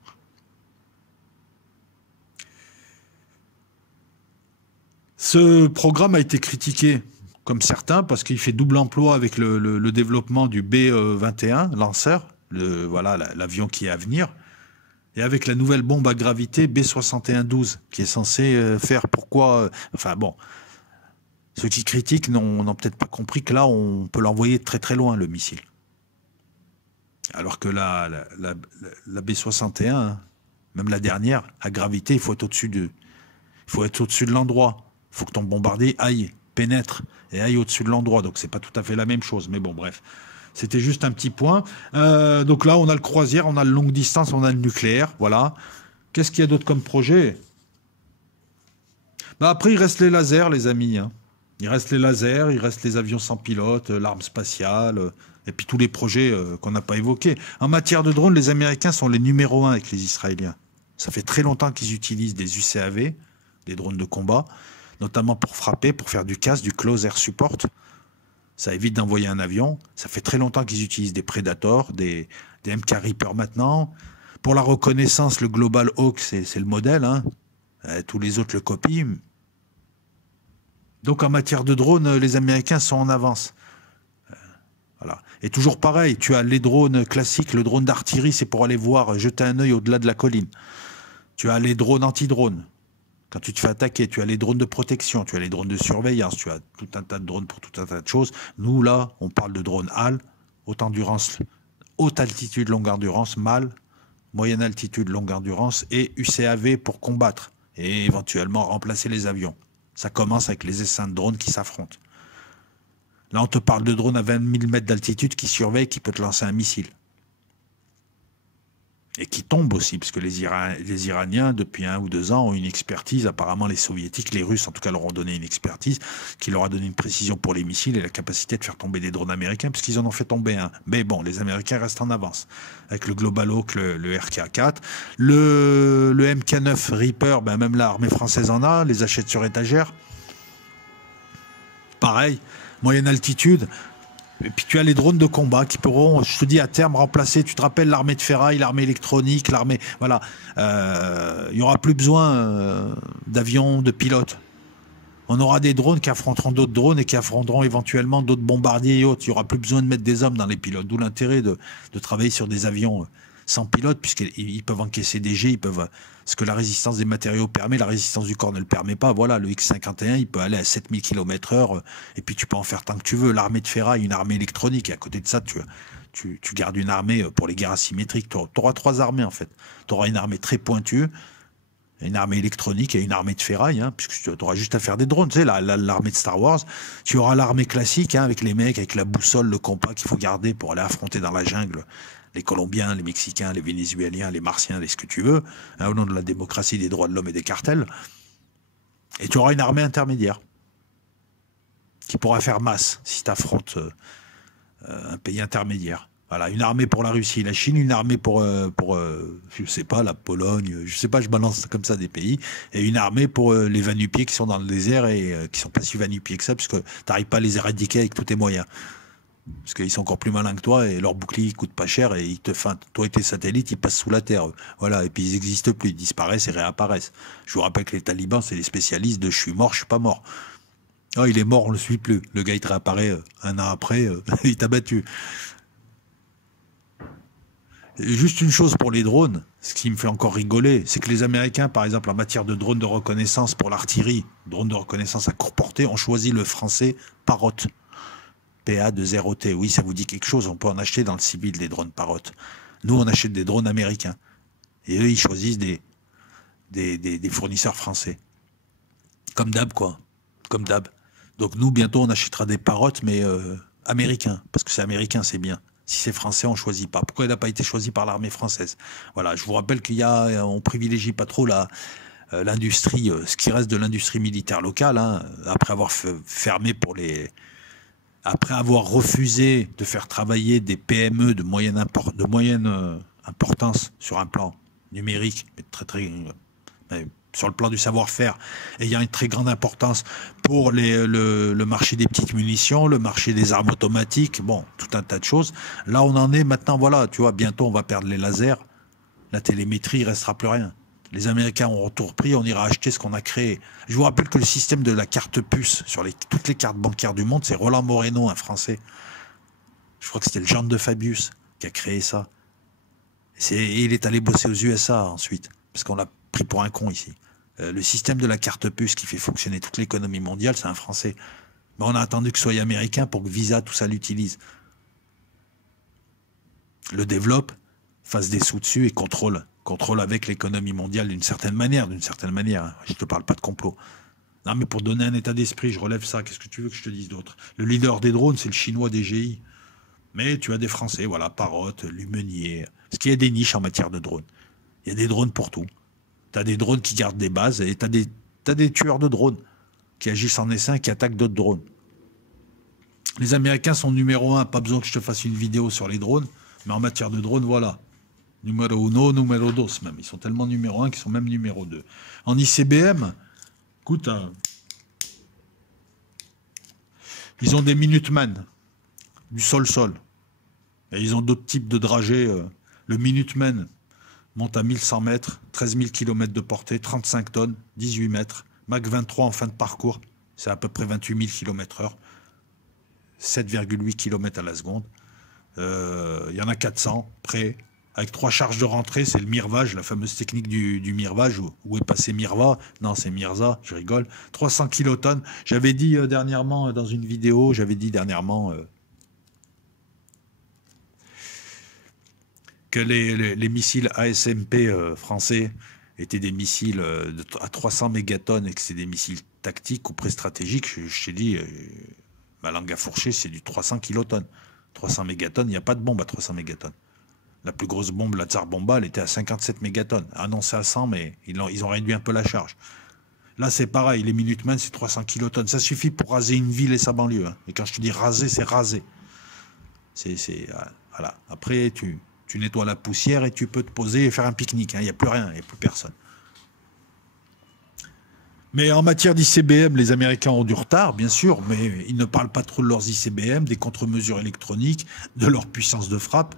Ce programme a été critiqué, comme certains, parce qu'il fait double emploi avec le développement du B-21, lanceur, voilà, l'avion qui est à venir, et avec la nouvelle bombe à gravité B-61-12, qui est censée faire pourquoi... enfin bon, ceux qui critiquent n'ont peut-être pas compris que là, on peut l'envoyer très très loin, le missile. Alors que la B-61, hein, même la dernière, à gravité, il faut être au-dessus de l'endroit. Il faut que ton bombardier aille, pénètre et aille au-dessus de l'endroit. Donc c'est pas tout à fait la même chose. Mais bon, bref. C'était juste un petit point. Donc là, on a le croisière, on a le longue distance, on a le nucléaire. Voilà. Qu'est-ce qu'il y a d'autre comme projet? Bah après, il reste les lasers, les amis. Hein. Il reste les lasers, il reste les avions sans pilote, l'arme spatiale, et puis tous les projets qu'on n'a pas évoqués. En matière de drones, les Américains sont les numéros 1 avec les Israéliens. Ça fait très longtemps qu'ils utilisent des UCAV, des drones de combat, notamment pour frapper, pour faire du CAS, du Close Air Support. Ça évite d'envoyer un avion. Ça fait très longtemps qu'ils utilisent des Predators, des MK Reaper maintenant. Pour la reconnaissance, le Global Hawk, c'est le modèle. Hein. Tous les autres le copient. Donc en matière de drones, les Américains sont en avance. Voilà. Et toujours pareil, tu as les drones classiques, le drone d'artillerie, c'est pour aller voir, jeter un œil au-delà de la colline. Tu as les drones anti-drones. Quand tu te fais attaquer, tu as les drones de protection, tu as les drones de surveillance, tu as tout un tas de drones pour tout un tas de choses. Nous, là, on parle de drones HAL, haute endurance, haute altitude, longue endurance, MAL, moyenne altitude, longue endurance, et UCAV pour combattre et éventuellement remplacer les avions. Ça commence avec les essaims de drones qui s'affrontent. Là, on te parle de drones à 20 000 mètres d'altitude qui surveillent, qui peut te lancer un missile. Et qui tombent aussi, parce que les Iraniens, depuis 1 ou 2 ans, ont une expertise. Apparemment, les Soviétiques, les Russes, en tout cas, leur ont donné une expertise qui leur a donné une précision pour les missiles et la capacité de faire tomber des drones américains, puisqu'ils en ont fait tomber un. Mais bon, les Américains restent en avance. Avec le Global Hawk, le RK-4. Le MK9 Reaper, ben même l'armée française en a, les achète sur étagère. Pareil, moyenne altitude. Et puis tu as les drones de combat qui pourront, je te dis, à terme remplacer, tu te rappelles l'armée de ferraille, l'armée électronique, l'armée... Voilà. Il n'y aura plus besoin d'avions, de pilotes. On aura des drones qui affronteront d'autres drones et qui affronteront éventuellement d'autres bombardiers et autres. Il n'y aura plus besoin de mettre des hommes dans les pilotes. D'où l'intérêt de travailler sur des avions sans pilote, puisqu'ils peuvent encaisser des jets, ils peuvent... Ce que la résistance des matériaux permet, la résistance du corps ne le permet pas. Voilà, le X-51, il peut aller à 7000 km/h, et puis tu peux en faire tant que tu veux. L'armée de ferraille, une armée électronique, et à côté de ça, tu gardes une armée pour les guerres asymétriques. Tu auras 3 armées, en fait. Tu auras une armée très pointue, une armée électronique et une armée de ferraille, hein, puisque tu auras juste à faire des drones. Tu sais, l'armée de Star Wars. Tu auras l'armée classique, hein, avec les mecs, avec la boussole, le compas qu'il faut garder pour aller affronter dans la jungle les Colombiens, les Mexicains, les Vénézuéliens, les Martiens, les ce que tu veux, hein, au nom de la démocratie, des droits de l'homme et des cartels. Et tu auras une armée intermédiaire qui pourra faire masse si tu affrontes un pays intermédiaire. Voilà, une armée pour la Russie, la Chine, une armée je sais pas, la Pologne, je sais pas, je balance comme ça des pays, et une armée pour les va-nu-pieds qui sont dans le désert et qui sont pas si va-nu-pieds que ça, parce que t'arrives pas à les éradiquer avec tous tes moyens. Parce qu'ils sont encore plus malins que toi et leur bouclier coûte pas cher et ils te feintent. Toi et tes satellites, ils passent sous la terre. Voilà, et puis ils n'existent plus, ils disparaissent et réapparaissent. Je vous rappelle que les talibans, c'est les spécialistes de je suis mort, je suis pas mort. Oh, il est mort, on le suit plus. Le gars, il te réapparaît un an après, il t'a battu. Et juste une chose pour les drones, ce qui me fait encore rigoler, c'est que les Américains, par exemple, en matière de drones de reconnaissance pour l'artillerie, drones de reconnaissance à courte portée, ont choisi le français Parrot. PA-0T. Oui, ça vous dit quelque chose. On peut en acheter dans le civil des drones Parrot. Nous, on achète des drones américains. Et eux, ils choisissent des fournisseurs français. Comme d'hab, quoi. Comme d'hab. Donc nous, bientôt, on achètera des Parrot, mais américains. Parce que c'est américain, c'est bien. Si c'est français, on choisit pas. Pourquoi il n'a pas été choisi par l'armée française? Voilà, je vous rappelle on privilégie pas trop l'industrie, ce qui reste de l'industrie militaire locale, hein, après avoir fermé après avoir refusé de faire travailler des PME de moyenne importance sur un plan numérique, mais sur le plan du savoir-faire, ayant une très grande importance pour le marché des petites munitions, le marché des armes automatiques, bon, tout un tas de choses. Là, on en est maintenant, voilà, tu vois, bientôt on va perdre les lasers, la télémétrie, il restera plus rien. Les Américains ont retour pris, on ira acheter ce qu'on a créé. Je vous rappelle que le système de la carte puce sur toutes les cartes bancaires du monde, c'est Roland Moreno, un Français. Je crois que c'était le gendre de Fabius qui a créé ça. Il est allé bosser aux USA ensuite, parce qu'on l'a pris pour un con ici. Le système de la carte puce qui fait fonctionner toute l'économie mondiale, c'est un Français. Mais on a attendu que ce soit américain pour que Visa, tout ça, l'utilise. Le développe, fasse des sous dessus et contrôle avec l'économie mondiale d'une certaine manière. Hein. Je te parle pas de complot. Non, mais pour donner un état d'esprit, je relève ça. Qu'est-ce que tu veux que je te dise d'autre? Le leader des drones, c'est le chinois DJI. Mais tu as des Français, voilà, Parrot, Lumenier. Parce qu'il y a des niches en matière de drones. Il y a des drones pour tout. Tu as des drones qui gardent des bases et tu as des tueurs de drones qui agissent en essaim et qui attaquent d'autres drones. Les Américains sont numéro 1. Pas besoin que je te fasse une vidéo sur les drones. Mais en matière de drones, voilà. Numéro 1, numéro 2 même. Ils sont tellement numéro 1 qu'ils sont même numéro 2. En ICBM, écoute, ils ont des Minuteman, du sol-sol. Et ils ont d'autres types de dragées. Le Minuteman monte à 1100 mètres, 13 000 km de portée, 35 tonnes, 18 mètres. Mach 23 en fin de parcours, c'est à peu près 28 000 km/h. 7,8 km à la seconde. Il y en a 400 près. Avec 3 charges de rentrée, c'est le mirvage, la fameuse technique du mirvage. Où est passé Mirva? Non, c'est Mirza, je rigole. 300 kilotonnes. J'avais dit dernièrement dans une vidéo, que les missiles ASMP français étaient des missiles à 300 mégatonnes et que c'est des missiles tactiques ou pré-stratégiques. Je t'ai dit, ma langue à fourcher, c'est du 300 kilotonnes. 300 mégatonnes, il n'y a pas de bombe à 300 mégatonnes. La plus grosse bombe, la Tsar Bomba, elle était à 57 mégatonnes. Annoncée à 100, mais ils ont réduit un peu la charge. Là, c'est pareil. Les Minutemen, c'est 300 kilotonnes. Ça suffit pour raser une ville et sa banlieue. Hein. Et quand je te dis raser, c'est raser. Voilà. Après, tu nettoies la poussière et tu peux te poser et faire un pique-nique. Il n'y a plus rien, il n'y a plus personne. Mais en matière d'ICBM, les Américains ont du retard, bien sûr, mais ils ne parlent pas trop de leurs ICBM, des contre-mesures électroniques, de leur puissance de frappe.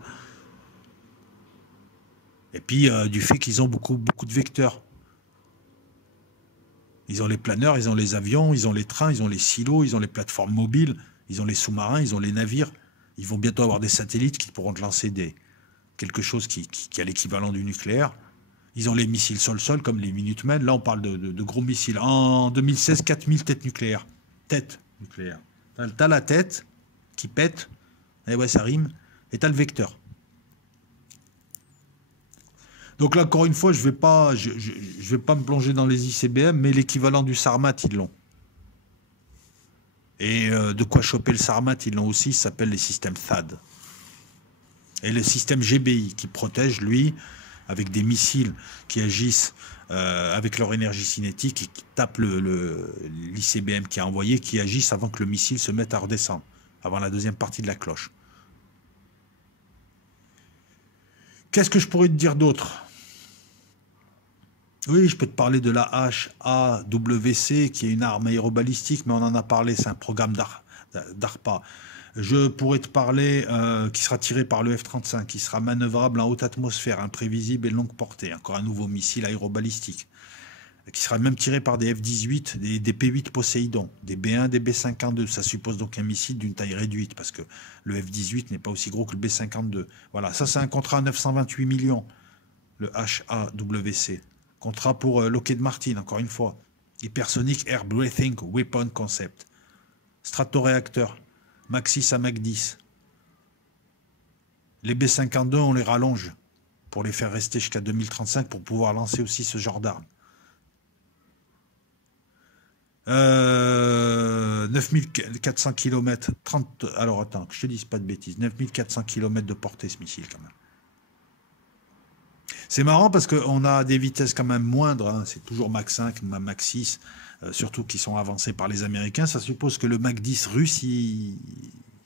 Et puis du fait qu'ils ont beaucoup de vecteurs. Ils ont les planeurs, ils ont les avions, ils ont les trains, ils ont les silos, ils ont les plateformes mobiles, ils ont les sous-marins, ils ont les navires. Ils vont bientôt avoir des satellites qui pourront lancer quelque chose qui a l'équivalent du nucléaire. Ils ont les missiles sol-sol comme les Minutemen. Là, on parle de gros missiles. En 2016, 4000 têtes nucléaires. Têtes nucléaires. T'as la tête qui pète. Et ouais, ça rime. Et t'as le vecteur. Donc là, encore une fois, je vais pas me plonger dans les ICBM, mais l'équivalent du Sarmat, ils l'ont. Et de quoi choper le Sarmat, ils l'ont aussi, ça s'appelle les systèmes THAAD. Et le système GBI, qui protège, lui, avec des missiles qui agissent avec leur énergie cinétique et qui tapent l'ICBM qui a envoyé, qui agissent avant que le missile se mette à redescendre, avant la deuxième partie de la cloche. Qu'est-ce que je pourrais te dire d'autre? Oui, je peux te parler de la HAWC, qui est une arme aérobalistique, mais on en a parlé, c'est un programme d'ARPA. Je pourrais te parler qui sera tiré par le F-35, qui sera manœuvrable en haute atmosphère, imprévisible et longue portée. Encore un nouveau missile aérobalistique, qui sera même tiré par des F-18, des P-8 Poséidon, des B-1, des B-52. Ça suppose donc un missile d'une taille réduite, parce que le F-18 n'est pas aussi gros que le B-52. Voilà, ça c'est un contrat à 928 millions, le HAWC. Contrat pour Lockheed Martin, encore une fois. Hypersonic Air Breathing Weapon Concept. Stratoréacteur. Mach 6 à Mach 10. Les B-52, on les rallonge pour les faire rester jusqu'à 2035 pour pouvoir lancer aussi ce genre d'armes. 9400 km, 30... Alors attends, que je te dise pas de bêtises. 9400 km de portée ce missile quand même. C'est marrant parce qu'on a des vitesses quand même moindres, hein. C'est toujours Mach 5, Mach 6, surtout qui sont avancés par les Américains. Ça suppose que le Mach 10 russe, ils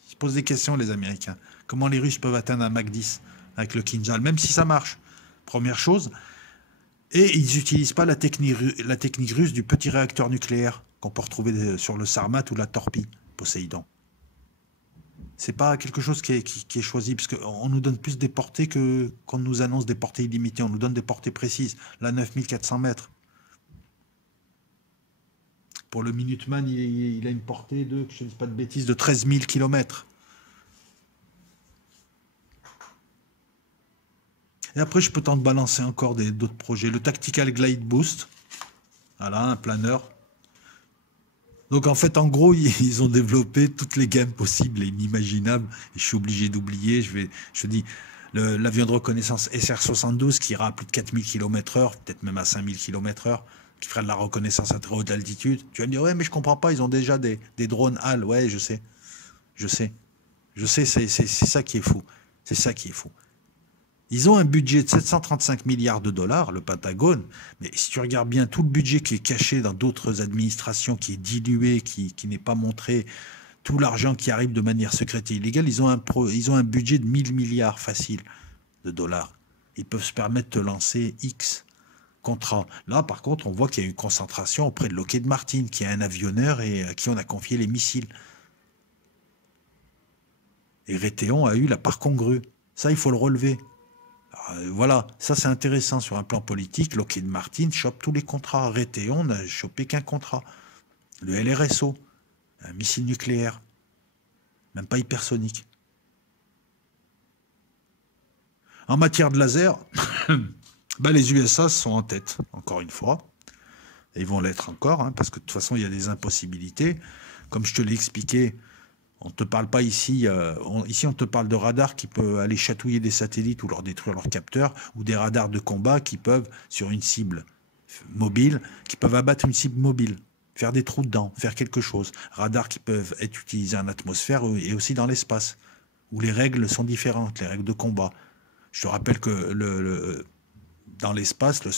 se posent des questions, les Américains. Comment les Russes peuvent atteindre un Mach 10 avec le Kinjal, même si ça marche, première chose. Et ils n'utilisent pas la technique russe du petit réacteur nucléaire qu'on peut retrouver sur le Sarmat ou la torpille Poséidon. C'est pas quelque chose qui est choisi, parce qu'on nous donne plus des portées qu'on nous annonce des portées illimitées. On nous donne des portées précises. Là, 9400 mètres. Pour le Minuteman, il a une portée de, que je ne dis pas de bêtises, de 13 000 km. Et après, je peux t'en balancer encore d'autres projets. Le Tactical Glide Boost. Voilà, un planeur. Donc en fait, en gros, ils ont développé toutes les gammes possibles et inimaginables. Et je suis obligé d'oublier, je te dis, l'avion de reconnaissance SR-72 qui ira à plus de 4000 km/h, peut-être même à 5000 km/h, qui fera de la reconnaissance à très haute altitude. Tu vas me dire, ouais, mais je comprends pas, ils ont déjà des drones HAL. Ouais, je sais. C'est ça qui est fou. C'est ça qui est fou. Ils ont un budget de 735 milliards de dollars, le Pentagone, mais si tu regardes bien tout le budget qui est caché dans d'autres administrations, qui est dilué, qui n'est pas montré, tout l'argent qui arrive de manière secrète et illégale, ils ont un budget de 1000 milliards facile de dollars. Ils peuvent se permettre de lancer X contrats. Là, par contre, on voit qu'il y a une concentration auprès de Lockheed Martin, qui est un avionneur et à qui on a confié les missiles. Et Raytheon a eu la part congrue. Ça, il faut le relever. Voilà, ça c'est intéressant sur un plan politique. Lockheed Martin chope tous les contrats. Raytheon n'a chopé qu'un contrat. Le LRSO, un missile nucléaire, même pas hypersonique. En matière de laser, bah les USA sont en tête, encore une fois. Et ils vont l'être encore, hein, parce que de toute façon, il y a des impossibilités. Comme je te l'ai expliqué, on ne te parle pas ici, ici on te parle de radars qui peuvent aller chatouiller des satellites ou leur détruire leurs capteurs, ou des radars de combat qui peuvent, sur une cible mobile, qui peuvent abattre une cible mobile, faire des trous dedans, faire quelque chose. Radars qui peuvent être utilisés en atmosphère et aussi dans l'espace, où les règles sont différentes, les règles de combat. Je te rappelle que dans l'espace, le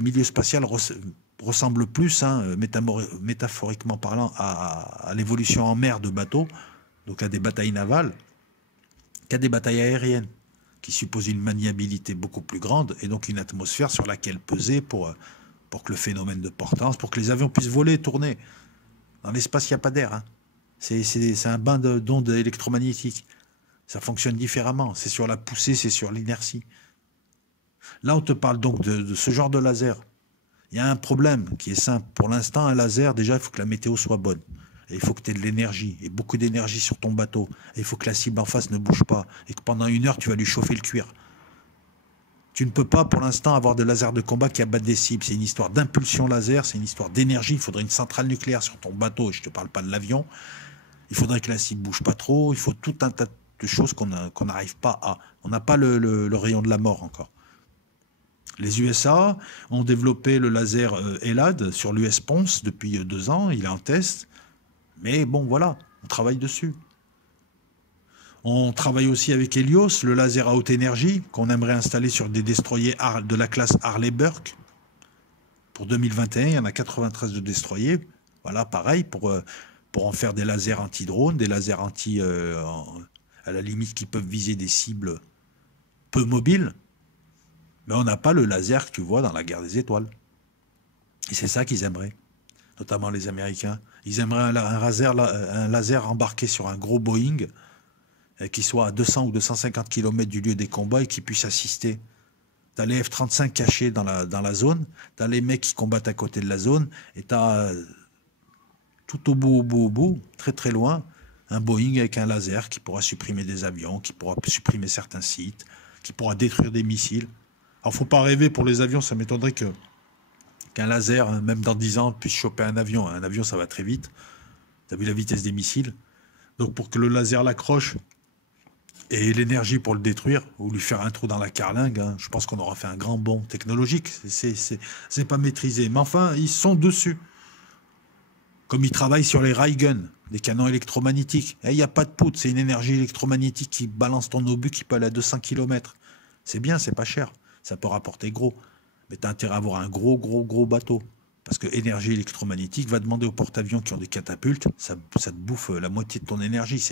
milieu spatial ressemble plus, hein, métaphoriquement parlant, à l'évolution en mer de bateaux, donc à des batailles navales, qu'à des batailles aériennes, qui supposent une maniabilité beaucoup plus grande, et donc une atmosphère sur laquelle peser pour que le phénomène de portance, pour que les avions puissent voler et tourner. Dans l'espace, il n'y a pas d'air. Hein. C'est un bain d'ondes électromagnétiques. Ça fonctionne différemment. C'est sur la poussée, c'est sur l'inertie. Là, on te parle donc de ce genre de laser. Il y a un problème qui est simple. Pour l'instant, un laser, déjà, il faut que la météo soit bonne. Et il faut que tu aies de l'énergie, et beaucoup d'énergie sur ton bateau. Et il faut que la cible en face ne bouge pas. Et que pendant 1 heure, tu vas lui chauffer le cuir. Tu ne peux pas, pour l'instant, avoir de lasers de combat qui abattent des cibles. C'est une histoire d'impulsion laser, c'est une histoire d'énergie. Il faudrait une centrale nucléaire sur ton bateau, et je ne te parle pas de l'avion. Il faudrait que la cible ne bouge pas trop. Il faut tout un tas de choses qu'on n'arrive pas à. On n'a pas le rayon de la mort encore. Les USA ont développé le laser ELAD sur l'US Ponce depuis 2 ans. Il est en test. Mais bon, voilà, on travaille dessus. On travaille aussi avec Helios, le laser à haute énergie, qu'on aimerait installer sur des destroyers de la classe Harley-Burke. Pour 2021, il y en a 93 de destroyers. Voilà, pareil, pour en faire des lasers anti-drones, des lasers à la limite qui peuvent viser des cibles peu mobile, mais on n'a pas le laser que tu vois dans la guerre des étoiles. Et c'est ça qu'ils aimeraient, notamment les Américains. Ils aimeraient un laser embarqué sur un gros Boeing qui soit à 200 ou 250 km du lieu des combats et qui puisse assister. T'as les F-35 cachés dans la zone, t'as les mecs qui combattent à côté de la zone, et t'as tout au bout, très très loin, un Boeing avec un laser qui pourra supprimer des avions, qui pourra supprimer certains sites, qui pourra détruire des missiles. Alors faut pas rêver pour les avions, ça m'étonnerait qu'un laser, hein, même dans 10 ans, puisse choper un avion. Un avion, ça va très vite. T'as vu la vitesse des missiles? Donc pour que le laser l'accroche, et l'énergie pour le détruire, ou lui faire un trou dans la carlingue, hein, je pense qu'on aura fait un grand bond technologique. C'est pas maîtrisé. Mais enfin, ils sont dessus. Comme ils travaillent sur les ray guns, des canons électromagnétiques. Il n'y a pas de poudre, c'est une énergie électromagnétique qui balance ton obus qui peut aller à 200 km. C'est bien, c'est pas cher. Ça peut rapporter gros. Mais tu as intérêt à avoir un gros bateau. Parce que l'énergie électromagnétique va demander aux porte-avions qui ont des catapultes, ça te bouffe la moitié de ton énergie.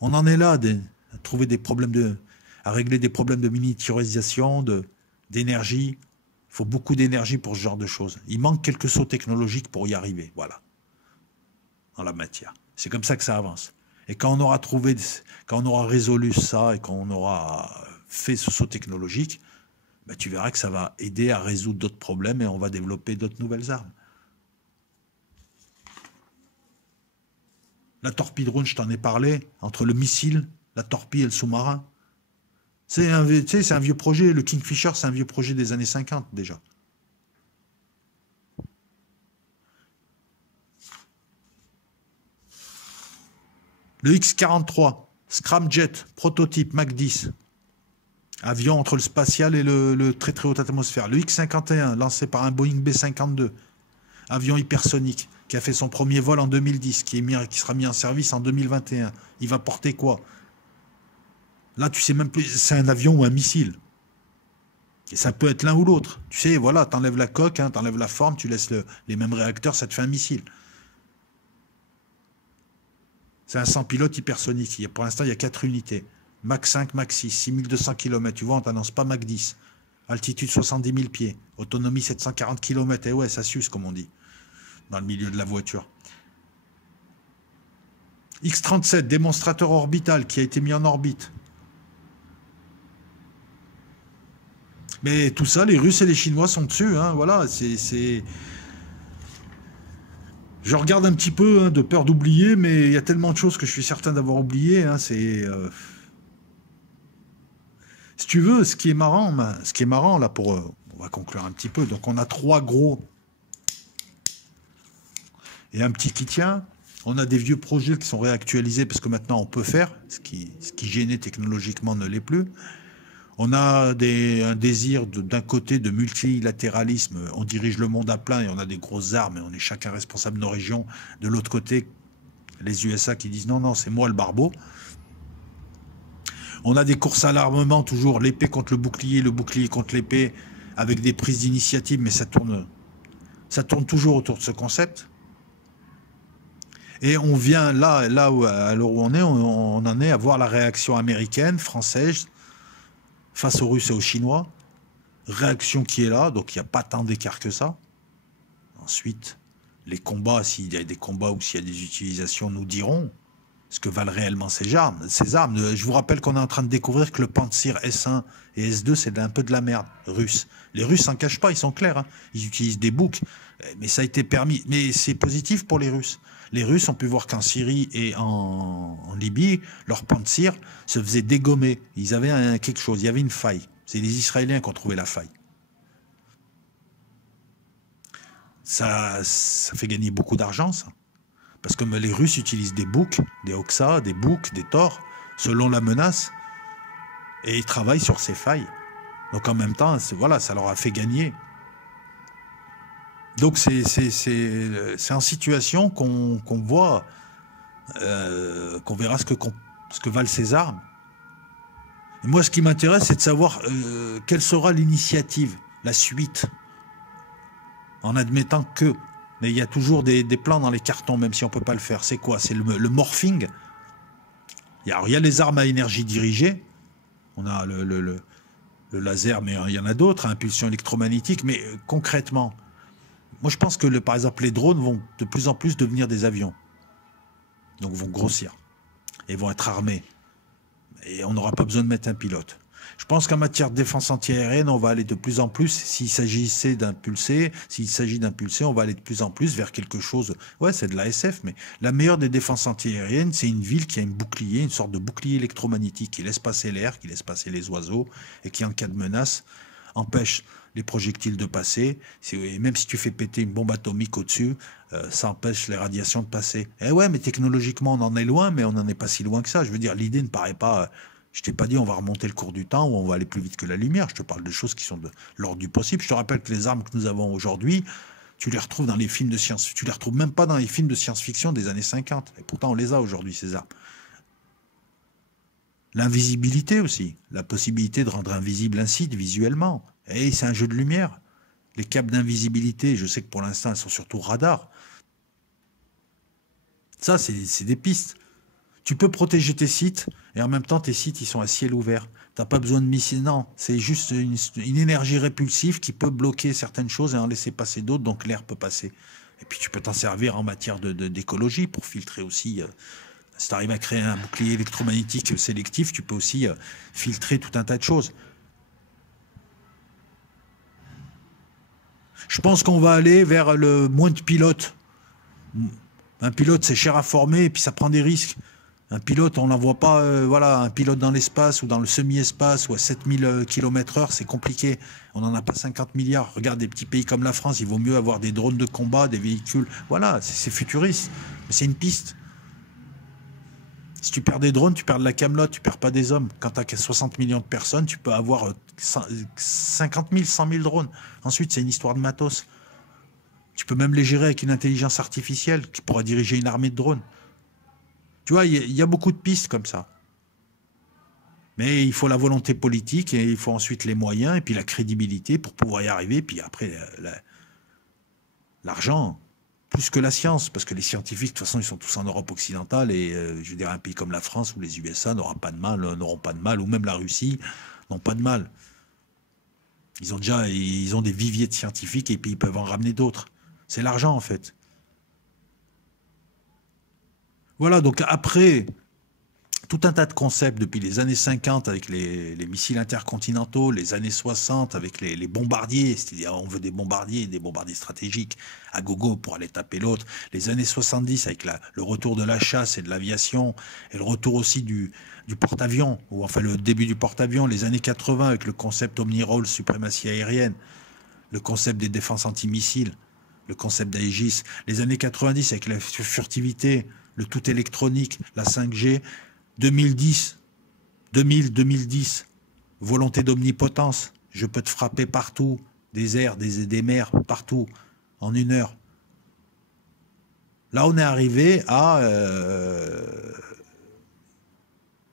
On en est là, à trouver des problèmes à régler des problèmes de miniaturisation, d'énergie. Il faut beaucoup d'énergie pour ce genre de choses. Il manque quelques sauts technologiques pour y arriver, voilà, en la matière. C'est comme ça que ça avance. Et quand on aura résolu ça et quand on aura fait ce saut technologique, ben tu verras que ça va aider à résoudre d'autres problèmes et on va développer d'autres nouvelles armes. La torpille-drone, je t'en ai parlé, entre le missile, la torpille et le sous-marin. C'est un vieux projet. Le Kingfisher, c'est un vieux projet des années 50 déjà. Le X-43, scramjet, prototype Mach 10. Avion entre le spatial et le très très haute atmosphère. Le X-51, lancé par un Boeing B-52. Avion hypersonique, qui a fait son premier vol en 2010, qui sera mis en service en 2021. Il va porter quoi? Là, tu sais même plus, c'est un avion ou un missile. Et ça peut être l'un ou l'autre. Tu sais, voilà, t'enlèves la coque, hein, t'enlèves la forme, tu laisses les mêmes réacteurs, ça te fait un missile. C'est un sans pilote hypersonique. Pour l'instant, il y a 4 unités. Mach 5, Mach 6, 6200 km. Tu vois, on t'annonce pas Mach 10. Altitude 70 000 pieds. Autonomie 740 km. Et ouais, ça s'use, comme on dit, dans le milieu de la voiture. X-37, démonstrateur orbital qui a été mis en orbite. Mais tout ça, les Russes et les Chinois sont dessus. Hein, voilà, Je regarde un petit peu, hein, de peur d'oublier, mais il y a tellement de choses que je suis certain d'avoir oublié. Hein, si tu veux, ce qui est marrant là, on va conclure un petit peu. Donc on a 3 gros et un petit qui tient. On a des vieux projets qui sont réactualisés parce que maintenant on peut faire, ce qui gênait technologiquement ne l'est plus. On a un désir d'un côté de multilatéralisme, on dirige le monde à plein et on a des grosses armes et on est chacun responsable de nos régions. De l'autre côté, les USA qui disent non, c'est moi le barbeau. On a des courses à l'armement, toujours l'épée contre le bouclier contre l'épée, avec des prises d'initiative, mais ça tourne toujours autour de ce concept. Et on vient là où, à l'heure où on est, on en est à voir la réaction américaine, française, face aux Russes et aux Chinois. Réaction qui est là, donc il n'y a pas tant d'écart que ça. Ensuite, les combats, s'il y a des combats ou s'il y a des utilisations, nous dirons ce que valent réellement ces armes. Je vous rappelle qu'on est en train de découvrir que le Pantsir S1 et S2, c'est un peu de la merde russe. Les Russes s'en cachent pas, ils sont clairs. Hein. Ils utilisent des boucs, mais ça a été permis. Mais c'est positif pour les Russes. Les Russes ont pu voir qu'en Syrie et en Libye, leur Pantsir se faisait dégommer. Ils avaient quelque chose, il y avait une faille. C'est les Israéliens qui ont trouvé la faille. Ça fait gagner beaucoup d'argent, ça. Parce que les Russes utilisent des boucs, des Oxa, des boucs, des Thors, selon la menace, et ils travaillent sur ces failles. Donc en même temps, voilà, ça leur a fait gagner. Donc c'est en situation qu'on voit, qu'on verra ce que valent ces armes. Et moi, ce qui m'intéresse, c'est de savoir quelle sera l'initiative, la suite, en admettant que... Mais il y a toujours des plans dans les cartons, même si on ne peut pas le faire. C'est quoi? C'est le morphing. Il y a les armes à énergie dirigée. On a le laser, mais il y en a d'autres, hein, impulsion électromagnétique. Mais concrètement, moi je pense que par exemple les drones vont de plus en plus devenir des avions. Donc vont grossir et vont être armés. Et on n'aura pas besoin de mettre un pilote. Je pense qu'en matière de défense antiaérienne, on va aller de plus en plus, s'il s'agissait d'impulser, s'il s'agit d'impulser, on va aller de plus en plus vers quelque chose, ouais, c'est de la SF, mais la meilleure des défenses antiaériennes, c'est une ville qui a un bouclier, une sorte de bouclier électromagnétique qui laisse passer l'air, qui laisse passer les oiseaux, et qui, en cas de menace, empêche les projectiles de passer. Et même si tu fais péter une bombe atomique au-dessus, ça empêche les radiations de passer. Eh ouais, mais technologiquement, on en est loin, mais on n'en est pas si loin que ça. Je veux dire, l'idée ne paraît pas... Je t'ai pas dit on va remonter le cours du temps ou on va aller plus vite que la lumière. Je te parle de choses qui sont de l'ordre du possible. Je te rappelle que les armes que nous avons aujourd'hui, tu les retrouves dans les films de science-fiction. Tu les retrouves même pas dans les films de science-fiction des années 50. Et pourtant, on les a aujourd'hui, ces armes. L'invisibilité aussi. La possibilité de rendre invisible un site visuellement. Et c'est un jeu de lumière. Les câbles d'invisibilité, je sais que pour l'instant, elles sont surtout radars. Ça, c'est des pistes. Tu peux protéger tes sites et en même temps tes sites ils sont à ciel ouvert. T'as pas besoin de missiles, non. C'est juste une énergie répulsive qui peut bloquer certaines choses et en laisser passer d'autres, donc l'air peut passer. Et puis tu peux t'en servir en matière d'écologie pour filtrer aussi. Si tu arrives à créer un bouclier électromagnétique sélectif, tu peux aussi filtrer tout un tas de choses. Je pense qu'on va aller vers le moins de pilotes. Un pilote, c'est cher à former et puis ça prend des risques. Un pilote, on n'envoie pas, voilà, un pilote dans l'espace ou dans le semi-espace ou à 7000 km/h, c'est compliqué. On n'en a pas 50 milliards. Regarde des petits pays comme la France, il vaut mieux avoir des drones de combat, des véhicules. Voilà, c'est futuriste. Mais c'est une piste. Si tu perds des drones, tu perds de la camelote, tu perds pas des hommes. Quand tu as 60 millions de personnes, tu peux avoir 50 000, 100 000 drones. Ensuite, c'est une histoire de matos. Tu peux même les gérer avec une intelligence artificielle qui pourra diriger une armée de drones. Tu vois, il y a beaucoup de pistes comme ça. Mais il faut la volonté politique et il faut ensuite les moyens et puis la crédibilité pour pouvoir y arriver. Puis après, l'argent, plus que la science, parce que les scientifiques, de toute façon, ils sont tous en Europe occidentale et je veux dire, un pays comme la France ou les USA n'auront pas de mal, ou même la Russie n'ont pas de mal. Ils ont des viviers de scientifiques et puis ils peuvent en ramener d'autres. C'est l'argent, en fait. Voilà, donc après, tout un tas de concepts depuis les années 50 avec les missiles intercontinentaux, les années 60 avec les bombardiers, c'est-à-dire on veut des bombardiers stratégiques à gogo pour aller taper l'autre, les années 70 avec le retour de la chasse et de l'aviation, et le retour aussi du porte-avions, ou enfin le début du porte-avions, les années 80 avec le concept omni-role suprématie aérienne, le concept des défenses antimissiles, le concept d'Aegis, les années 90 avec la furtivité, le tout électronique, la 5G, 2010, 2010, volonté d'omnipotence, je peux te frapper partout, des airs, des mers, partout, en 1 heure. Là, on est arrivé à,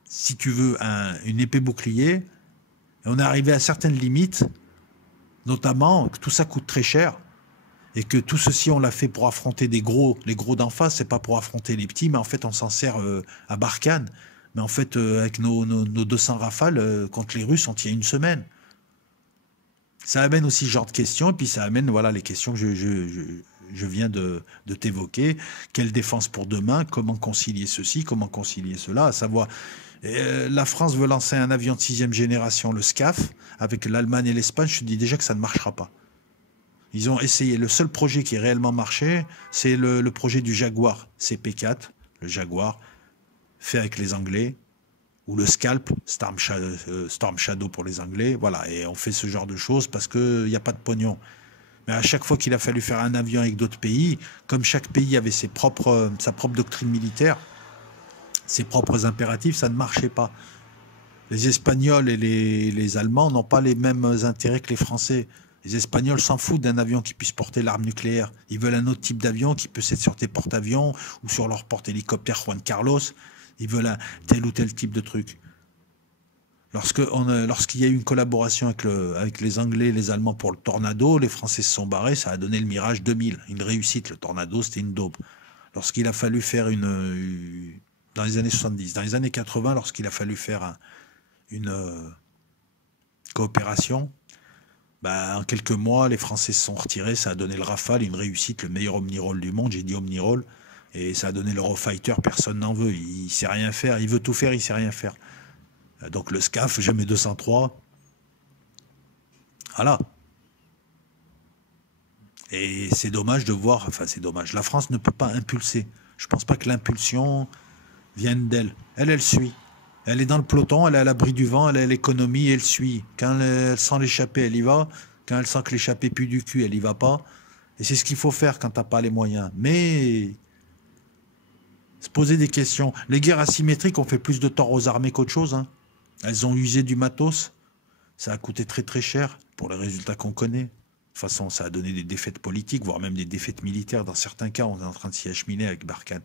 si tu veux, une épée bouclier, et on est arrivé à certaines limites, notamment que tout ça coûte très cher, et que tout ceci, on l'a fait pour affronter les gros d'en face, c'est pas pour affronter les petits, mais en fait, on s'en sert à Barkhane. Mais en fait, avec nos 200 rafales, contre les Russes, on tient 1 semaine. Ça amène aussi ce genre de questions, et puis ça amène voilà, les questions que je viens de t'évoquer. Quelle défense pour demain? Comment concilier ceci? Comment concilier cela? À savoir, la France veut lancer un avion de 6e génération, le SCAF, avec l'Allemagne et l'Espagne. Je te dis déjà que ça ne marchera pas. Ils ont essayé. Le seul projet qui a réellement marché, c'est le projet du Jaguar CP4, le Jaguar, fait avec les Anglais, ou le Scalp, Storm Shadow pour les Anglais. Voilà, et on fait ce genre de choses parce qu'il n'y a pas de pognon. Mais à chaque fois qu'il a fallu faire un avion avec d'autres pays, comme chaque pays avait sa propre doctrine militaire, ses propres impératifs, ça ne marchait pas. Les Espagnols et les Allemands n'ont pas les mêmes intérêts que les Français. Les Espagnols s'en foutent d'un avion qui puisse porter l'arme nucléaire. Ils veulent un autre type d'avion qui peut être sur tes porte-avions ou sur leur porte-hélicoptère Juan Carlos. Ils veulent tel ou tel type de truc. Lorsqu'il y a eu une collaboration avec les Anglais et les Allemands pour le Tornado, les Français se sont barrés, ça a donné le Mirage 2000. Une réussite, le Tornado, c'était une daube. Lorsqu'il a fallu faire dans les années 70, dans les années 80, lorsqu'il a fallu faire une coopération. Ben, en quelques mois, les Français se sont retirés, ça a donné le Rafale, une réussite, le meilleur Omnirole du monde, j'ai dit Omnirole, et ça a donné l'Eurofighter, personne n'en veut, il sait rien faire, il veut tout faire, il sait rien faire. Donc le SCAF, jamais 203, voilà. Et c'est dommage de voir, enfin c'est dommage, la France ne peut pas impulser. Je pense pas que l'impulsion vienne d'elle. Elle suit. Elle est dans le peloton, elle est à l'abri du vent, elle a l'économie, elle suit. Quand elle sent l'échapper, elle y va. Quand elle sent que l'échapper pue du cul, elle y va pas. Et c'est ce qu'il faut faire quand t'as pas les moyens. Mais se poser des questions. Les guerres asymétriques ont fait plus de tort aux armées qu'autre chose. Hein. Elles ont usé du matos. Ça a coûté très très cher pour les résultats qu'on connaît. De toute façon, ça a donné des défaites politiques, voire même des défaites militaires. Dans certains cas, on est en train de s'y acheminer avec Barkhane.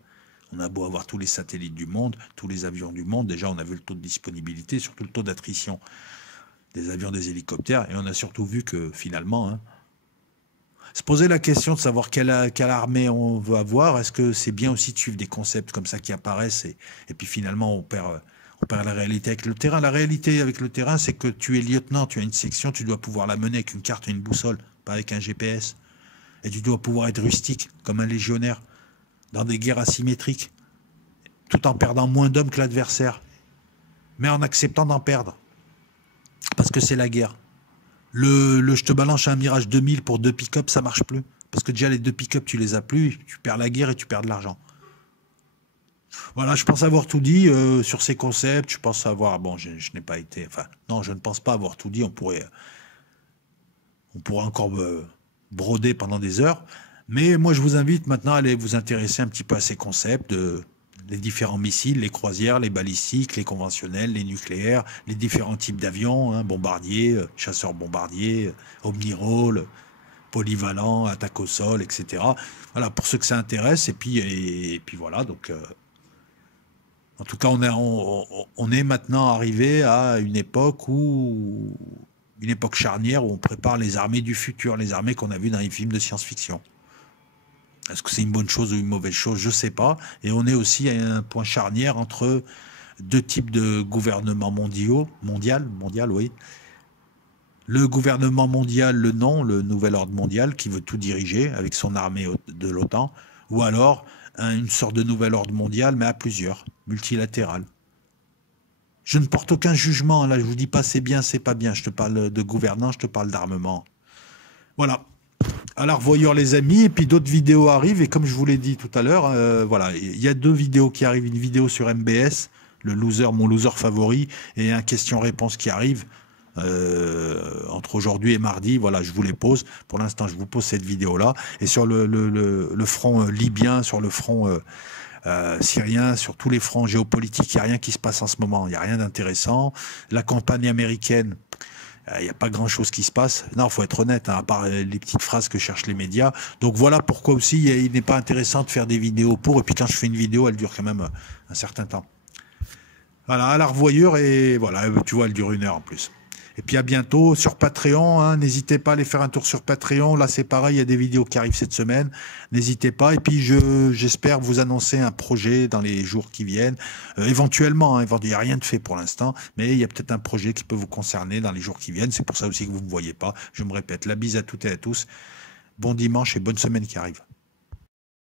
On a beau avoir tous les satellites du monde, tous les avions du monde. Déjà, on a vu le taux de disponibilité, surtout le taux d'attrition des avions, des hélicoptères. Et on a surtout vu que finalement, hein, se poser la question de savoir quelle armée on veut avoir, est-ce que c'est bien aussi de suivre des concepts comme ça qui apparaissent et puis finalement on perd la réalité avec le terrain. La réalité avec le terrain, c'est que tu es lieutenant, tu as une section, tu dois pouvoir la mener avec une carte et une boussole, pas avec un GPS. Et tu dois pouvoir être rustique, comme un légionnaire, dans des guerres asymétriques, tout en perdant moins d'hommes que l'adversaire, mais en acceptant d'en perdre. Parce que c'est la guerre. Je te balance un Mirage 2000 pour 2 pick-up, ça marche plus. Parce que déjà les 2 pick-up, tu les as plus, tu perds la guerre et tu perds de l'argent. Voilà, je pense avoir tout dit sur ces concepts. Je pense avoir... Bon, je n'ai pas été... Enfin, non, je ne pense pas avoir tout dit. On pourrait encore broder pendant des heures. Mais moi, je vous invite maintenant à aller vous intéresser un petit peu à ces concepts les différents missiles, les croisières, les balistiques, les conventionnels, les nucléaires, les différents types d'avions, hein, bombardiers, chasseurs bombardiers, omnirôles, polyvalents, attaque au sol, etc. Voilà, pour ceux que ça intéresse. Et puis voilà, donc... en tout cas, on est maintenant arrivé à une époque charnière où on prépare les armées du futur, les armées qu'on a vues dans les films de science-fiction. Est-ce que c'est une bonne chose ou une mauvaise chose? Je ne sais pas. Et on est aussi à un point charnière entre deux types de gouvernements mondial, oui. Le gouvernement mondial, le nouvel ordre mondial, qui veut tout diriger avec son armée de l'OTAN, ou alors une sorte de nouvel ordre mondial, mais à plusieurs, multilatéral. Je ne porte aucun jugement, là, je vous dis pas c'est bien, c'est pas bien, je te parle de gouvernance, je te parle d'armement. Voilà. À la revoyure les amis, et puis d'autres vidéos arrivent, et comme je vous l'ai dit tout à l'heure, voilà, il y a 2 vidéos qui arrivent, une vidéo sur MBS, mon loser favori, et un question-réponse qui arrive entre aujourd'hui et mardi. Voilà, je vous les pose. Pour l'instant, je vous pose cette vidéo-là. Et sur le front libyen, sur le front syrien, sur tous les fronts géopolitiques, il n'y a rien qui se passe en ce moment. Il n'y a rien d'intéressant. La campagne américaine, il n'y a pas grand-chose qui se passe. Non, il faut être honnête, hein, à part les petites phrases que cherchent les médias. Donc voilà pourquoi aussi il n'est pas intéressant de faire des vidéos pour. Et puis quand je fais une vidéo, elle dure quand même un certain temps. Voilà, à la revoyure, et voilà, tu vois, elle dure 1 heure en plus. Et puis à bientôt sur Patreon, hein, n'hésitez pas à aller faire un tour sur Patreon. Là c'est pareil, il y a des vidéos qui arrivent cette semaine. N'hésitez pas. Et puis j'espère vous annoncer un projet dans les jours qui viennent. Éventuellement, hein, il n'y a rien de fait pour l'instant, mais il y a peut-être un projet qui peut vous concerner dans les jours qui viennent. C'est pour ça aussi que vous ne me voyez pas. Je me répète, la bise à toutes et à tous. Bon dimanche et bonne semaine qui arrive.